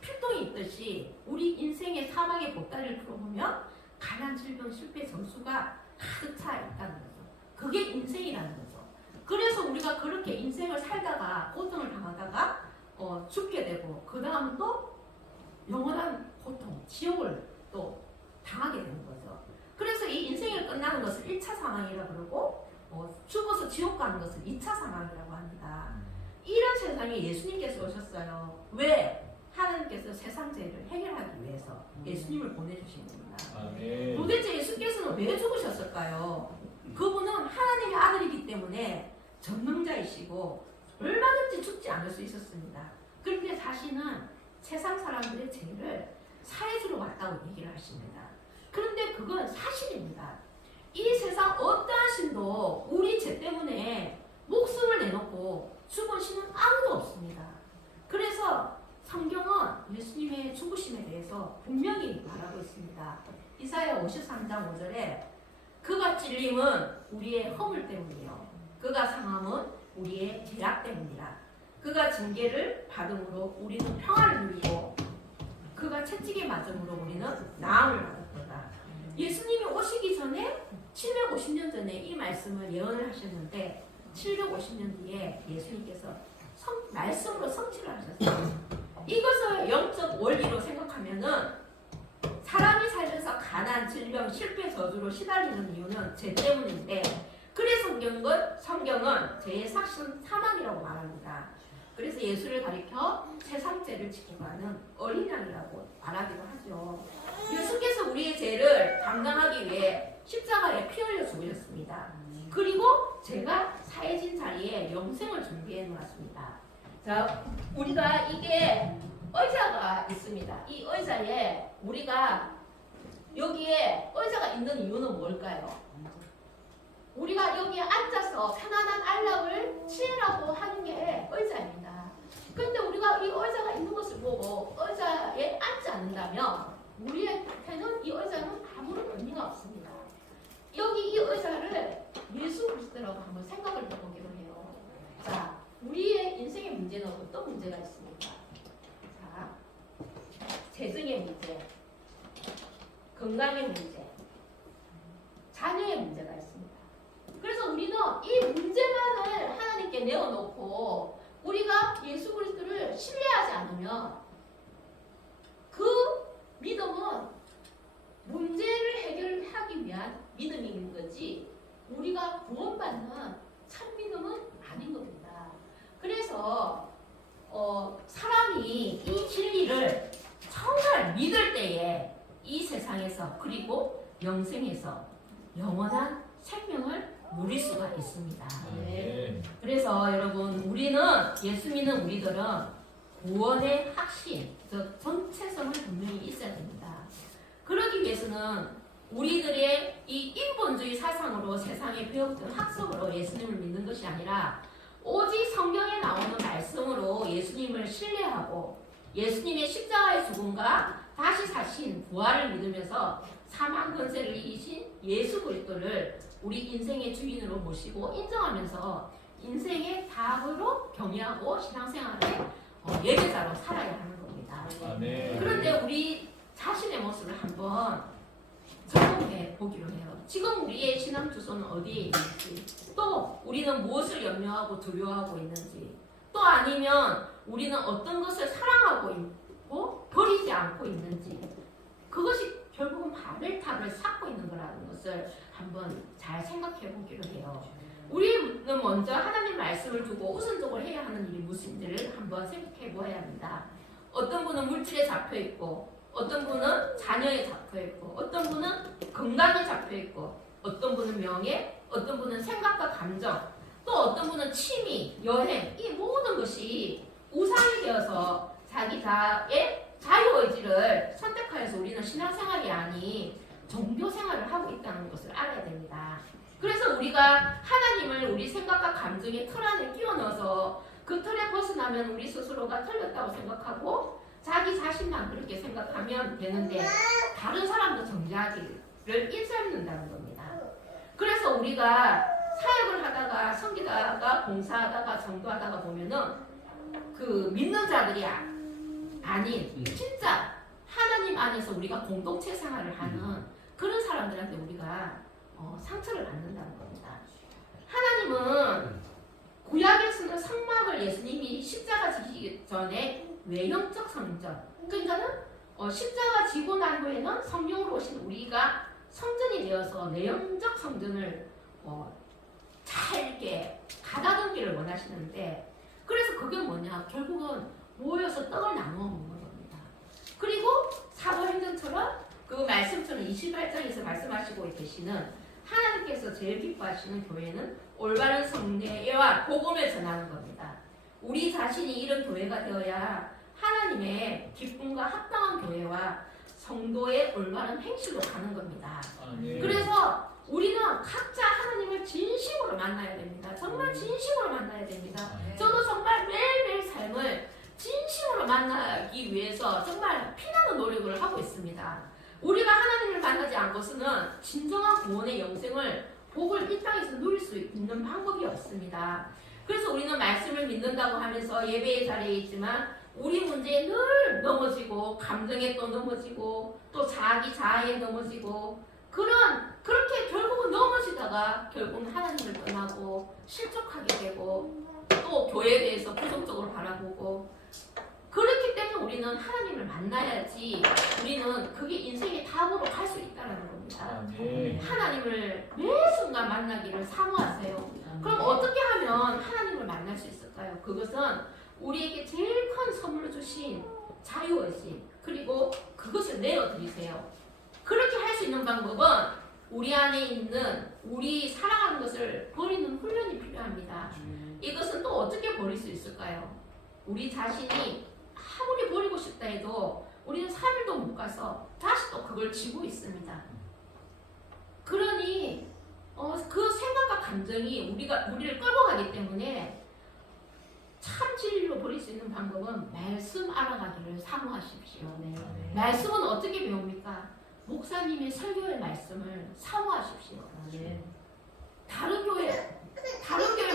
필동이 있듯이 우리 인생의 사망의 보따리를 풀어보면 가난, 질병, 실패, 점수가 가득 차 있다는 거죠. 그게 인생이라는 거죠. 그래서 우리가 그렇게 인생을 살다가 고통을 당하다가 죽게 되고 그 다음은 또 영원한 고통, 지옥을 또 당하게 되는 거죠. 그래서 이 인생이 끝나는 것을 1차 상황이라고 그러고 죽어서 지옥 가는 것을 2차 상황이라고 합니다. 이런 세상에 예수님께서 오셨어요. 왜? 하나님께서 세상 죄를 해결하기 위해서 예수님을 보내주신 겁니다. 도대체 예수께서는 왜 죽으셨을까요? 그분은 하나님의 아들이기 때문에 전능자이시고 얼마든지 죽지 않을 수 있었습니다. 그런데 자신은 세상 사람들의 죄를 사해주러 왔다고 얘기를 하십니다. 그런데 그건 사실입니다. 이 세상 어떠한 신도 우리 죄 때문에 목숨을 내놓고 죽은 신은 아무도 없습니다. 그래서 성경은 예수님의 죽으심에 대해서 분명히 말하고 있습니다. 이사야 53장 5절에 그가 찔림은 우리의 허물 때문이요 그가 상함은 우리의 죄악 때문이라. 그가 징계를 받음으로 우리는 평안을 누리고 그가 채찍에 맞음으로 우리는 나음을 받았도다. 예수님이 오시기 전에 750년 전에 이 말씀을 예언을 하셨는데 750년 뒤에 예수님께서 말씀으로 성취를 하셨어요. 이것을 영적 원리로 생각하면은 사람이 살면서 가난, 질병, 실패, 저주로 시달리는 이유는 죄 때문인데 그래서 성경은 죄의 삭신 사망이라고 말합니다. 그래서 예수를 가리켜 세상 죄를 지고 가는 어린 양이라고 말하기도 하죠. 예수께서 우리의 죄를 감당하기 위해 십자가에 피 흘려 죽으셨습니다. 그리고 죄가 사해진 자리에 영생을 준비해 놓았습니다. 자, 우리가 이게 의자가 있습니다. 이 의자에 우리가 여기에 의자가 있는 이유는 뭘까요? 우리가 여기에 앉아서 편안한 안락을 취하라고 하는 게 의자입니다. 근데 우리가 이 의자가 있는 것을 보고 의자에 앉지 않는다면 우리한테는 이 의자는 아무런 의미가 없습니다. 여기 이 의자를 예수 그리스도라고 한번 생각을 해보기로 해요. 자, 우리의 인생의 문제는 어떤 문제가 있습니까? 자, 재정의 문제, 건강의 문제, 자녀의 문제가 있습니다. 그래서 우리는 이 문제만을 하나님께 내어놓고 우리가 예수 그리스도를 신뢰하지 않으면 그 믿음은 문제를 해결하기 위한 믿음인 거지 우리가 구원받는 참 믿음은 아닌 겁니다. 그래서 사람이 이 진리를 정말 믿을 때에 이 세상에서 그리고 영생에서 영원한 생명을 누릴 수가 있습니다. 네. 그래서 여러분 우리는 예수 믿는 우리들은 구원의 확신, 즉 정체성을 분명히 있어야 됩니다. 그러기 위해서는 우리들의 이 인본주의 사상으로 세상에 배웠던 학습으로 예수님을 믿는 것이 아니라 오직 성경에 나오는 말씀으로 예수님을 신뢰하고 예수님의 십자가의 죽음과 다시 사신 부활을 믿으면서 사망 권세를 이기신 예수 그리스도를 우리 인생의 주인으로 모시고 인정하면서 인생의 답으로 경외하고 신앙생활의 예배자로 살아야 하는 겁니다. 아멘. 그런데 우리 자신의 모습을 한번 점검해 보기로 해요. 지금 우리의 신앙 주소는 어디에 있는지, 또 우리는 무엇을 염려하고 두려워하고 있는지, 또 아니면 우리는 어떤 것을 사랑하고 있고 버리지 않고 있는지, 그것이 결국은 바벨탑을 쌓고 있는 거라는 것을 한번 잘 생각해 보기로 해요. 우리는 먼저 하나님 말씀을 두고 우선적으로 해야 하는 일이 무엇인지를 한번 생각해 보아야 합니다. 어떤 분은 물질에 잡혀 있고, 어떤 분은 자녀에 잡혀 있고, 어떤 분은 건강에 잡혀 있고, 어떤 분은 명예, 어떤 분은 생각과 감정, 또 어떤 분은 취미, 여행, 이 모든 것이 우상이 되어서 자기의 자유의지를 선택하여서 우리는 신앙생활이 아닌 종교생활을 하고 있다는 것을 알아야 됩니다. 그래서 우리가 하나님을 우리 생각과 감정의 틀 안에 끼워 넣어서 그 틀에 벗어나면 우리 스스로가 틀렸다고 생각하고 자기 자신만 그렇게 생각하면 되는데 다른 사람도 정죄하기를 일삼는다는 겁니다. 그래서 우리가 사역을 하다가 섬기다가 봉사하다가 전도하다가 보면은 그 믿는 자들이 아닌 진짜 하나님 안에서 우리가 공동체 생활을 하는 그런 사람들한테 우리가 상처를 받는다는 겁니다. 하나님은 구약에서는 성막을 예수님이 십자가 지기 전에 외형적 성전, 그러니까는 십자가 지고 난 후에는 성령으로 오신 우리가 성전이 되어서 내형적 성전을 잘 이렇게 가다듬기를 원하시는데, 그래서 그게 뭐냐, 결국은 모여서 떡을 나누어 먹는 겁니다. 그리고 사도행전처럼 그 말씀처럼 28장에서 말씀하시고 계시는 하나님께서 제일 기뻐하시는 교회는 올바른 성례와 복음을 전하는 겁니다. 우리 자신이 이런 교회가 되어야 하나님의 기쁨과 합당한 교회와 성도의 올바른 행실로 가는 겁니다. 그래서 우리는 각자 하나님을 진심으로 만나야 됩니다. 정말 진심으로 만나야 됩니다. 저도 정말 매일매일 삶을 진심으로 만나기 위해서 정말 피나는 노력을 하고 있습니다. 우리가 하나님을 만나지 않고서는 진정한 구원의 영생을 복을 이 땅에서 누릴 수 있는 방법이 없습니다. 그래서 우리는 말씀을 믿는다고 하면서 예배의 자리에 있지만 우리 문제에 늘 넘어지고 감정에 또 넘어지고 또 자기 자아에 넘어지고 그렇게 결국은 넘어지다가 결국은 하나님을 떠나고 실족하게 되고 또 교회에 대해서 부정적으로 바라보고, 그렇기 때문에 우리는 하나님을 만나야지 우리는 그게 인생의 답으로 갈 수 있다는 겁니다. 하나님을 매 순간 만나기를 사모하세요. 그럼 어떻게 하면 하나님을 만날 수 있을까요? 그것은 우리에게 제일 큰 선물로 주신 자유의식, 그리고 그것을 내어드리세요. 그렇게 할 수 있는 방법은 우리 안에 있는 우리 사랑하는 것을 버리는 훈련이 필요합니다. 이것은 또 어떻게 버릴 수 있을까요? 우리 자신이 아무리 버리고 싶다 해도 우리는 3일도 못 가서 다시 또 그걸 쥐고 있습니다. 그러니 그 생각과 감정이 우리를 끌고 가기 때문에 참 진리로 버릴 수 있는 방법은 말씀 알아가기를 사모하십시오. 말씀은 어떻게 배웁니까? 목사님의 설교의 말씀을 사모하십시오. 다른 교회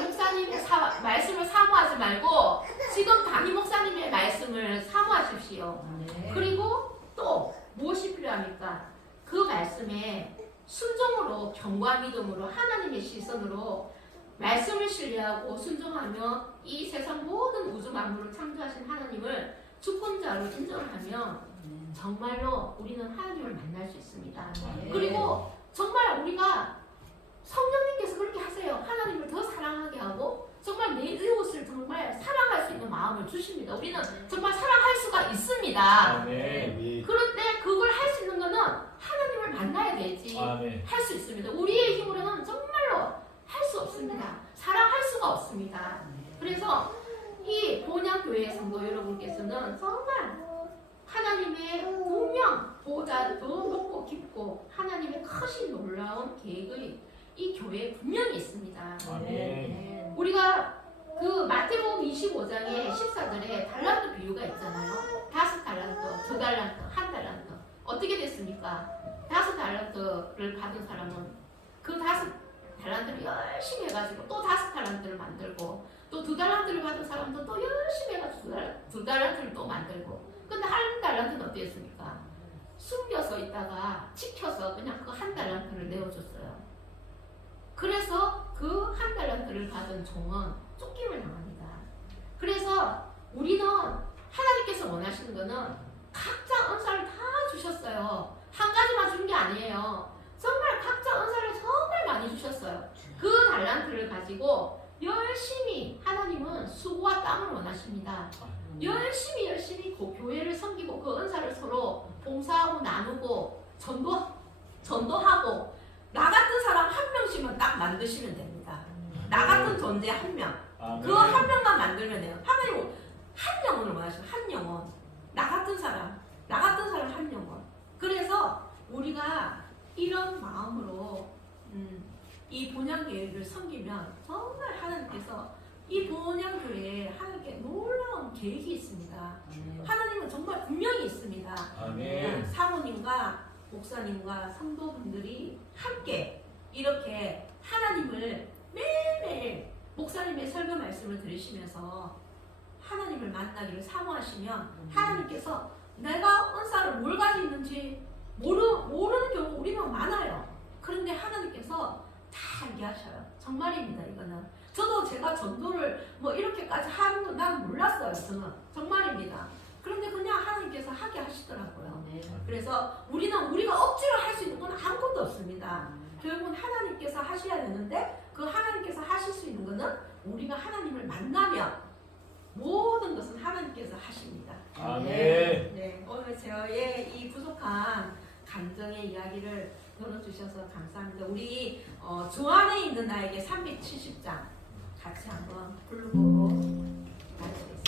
목사님의 말씀을 사모하지 말고 지금 담임 목사님의 말씀을 사모하십시오. 그리고 또 무엇이 필요합니까? 그 말씀에 순종으로, 경과 믿음으로, 하나님의 시선으로 말씀을 신뢰하고 순종하며 이 세상 모든 우주 만물을 창조하신 하나님을 주권자로 인정하면 정말로 우리는 하나님을 만날 수 있습니다. 그리고 정말 우리가 성령님께서 그렇게 하세요. 하나님을 더 사랑하게 하고 정말 내 이웃을 정말 사랑할 수 있는 마음을 주십니다. 우리는 정말 사랑할 수가 있습니다. 그런데 그걸 할 수 있는 거는 하나님을 만나야 되지 할 수 있습니다. 우리의 힘으로는 정말로 할 수 없습니다. 사랑할 수가 없습니다. 그래서 이 본향교회 성도 여러분께서는 정말 하나님의 분명 보좌 더 높고 깊고 하나님의 크신 놀라운 계획의 이 교회에 분명히 있습니다. 우리가 그 마태복음 25장에 14절에 달란트 비유가 있잖아요. 5달란트, 2달란트, 1달란트. 어떻게 됐습니까? 5달란트를 받은 사람은 그 5달란트를 열심히 해가지고 또 5달란트를 만들고, 또 2달란트를 받은 사람도 또 열심히 해가지고 2달란트를 또 만들고. 근데 1달란트는 어떻게 했습니까? 숨겨서 있다가 지켜서 그냥 그 1달란트를 내어줬어요. 그래서 그 1달란트를 받은 종은 쫓김을 당합니다. 그래서 우리는 하나님께서 원하시는 거는 각자 은사를 다 주셨어요. 한 가지만 준 게 아니에요. 정말 각자 은사를 정말 많이 주셨어요. 그 달란트를 가지고 열심히, 하나님은 수고와 땀을 원하십니다. 열심히 그 교회를 섬기고 그 은사를 서로 봉사하고 나누고 전도하고 나 같은 사람 한 명씩만 딱 만드시면 됩니다. 나 같은 존재 한 명. 그 한 명만 만들면 돼요. 하나님 한 영혼을 원하시고, 한 영혼. 나 같은 사람 한 영혼. 그래서 우리가 이런 마음으로 이 본향교회를 섬기면 정말 하나님께서 이 본향교회에 하나님께 놀라운 계획이 있습니다. 하나님은 정말 분명히 있습니다. 아멘. 사모님과 목사님과 성도분들이 함께 이렇게 하나님을 매일매일 목사님의 설교 말씀을 들으시면서 하나님을 만나기를 사모하시면 하나님께서 내가 은사를 뭘 가지고 있는지 모르는 경우 우리는 많아요. 그런데 하나님께서 다 얘기하셔요. 정말입니다. 이거는 저도 제가 전도를 뭐 이렇게까지 하는 건 난 몰랐어요. 저는 정말입니다. 그런데 그냥 하나님께서 하게 하시더라고요. 그래서 우리가 억지로 할 수 있는 건 아무것도 없습니다. 결국은 하나님께서 하셔야 되는데 그 하나님께서 하실 수 있는 거는 우리가 하나님을 만나면 모든 것은 하나님께서 하십니다. 아멘. 네, 오늘 저의 이 부족한 감정의 이야기를 들어주셔서 감사합니다. 우리 주 안에 있는 나에게 370장 같이 한번 부르고 마치겠습니다.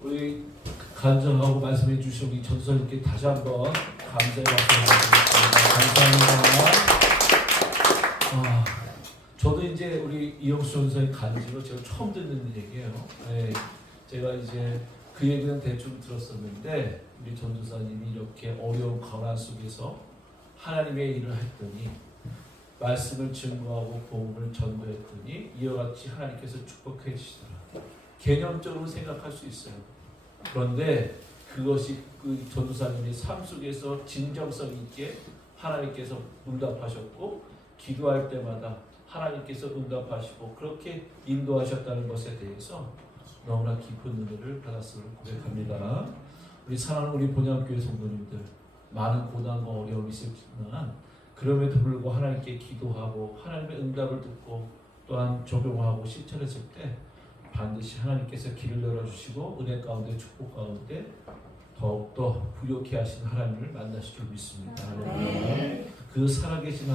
우리 간증하고 말씀해 주신 우리 전도사님께 다시 한번 감사의 말씀드립니다. 감사합니다. 저도 이제 우리 이영수 전도사님 간증을 제가 처음 듣는 얘기예요. 네, 제가 이제 그 얘기는 대충 들었었는데 우리 전도사님이 이렇게 어려운 고난 속에서 하나님의 일을 했더니 말씀을 증거하고 복음을 전도했더니 이와 같이 하나님께서 축복해 주시더라. 개념적으로 생각할 수 있어요. 그런데 그것이 그 전도사님의 삶 속에서 진정성 있게 하나님께서 응답하셨고 기도할 때마다 하나님께서 응답하시고 그렇게 인도하셨다는 것에 대해서 너무나 깊은 은혜를 받았음을 고백합니다. 우리 사랑하는 우리 본향교회 성도님들 많은 고난과 어려움이 있었지만 그럼에도 불구하고 하나님께 기도하고 하나님의 응답을 듣고 또한 적용하고 실천했을 때 반드시 하나님께서 길을 열어주시고 은혜 가운데 축복 가운데 더욱더 부욕케 하신 하나님을 만나실 줄 믿습니다. 네. 그 살아계신 하나님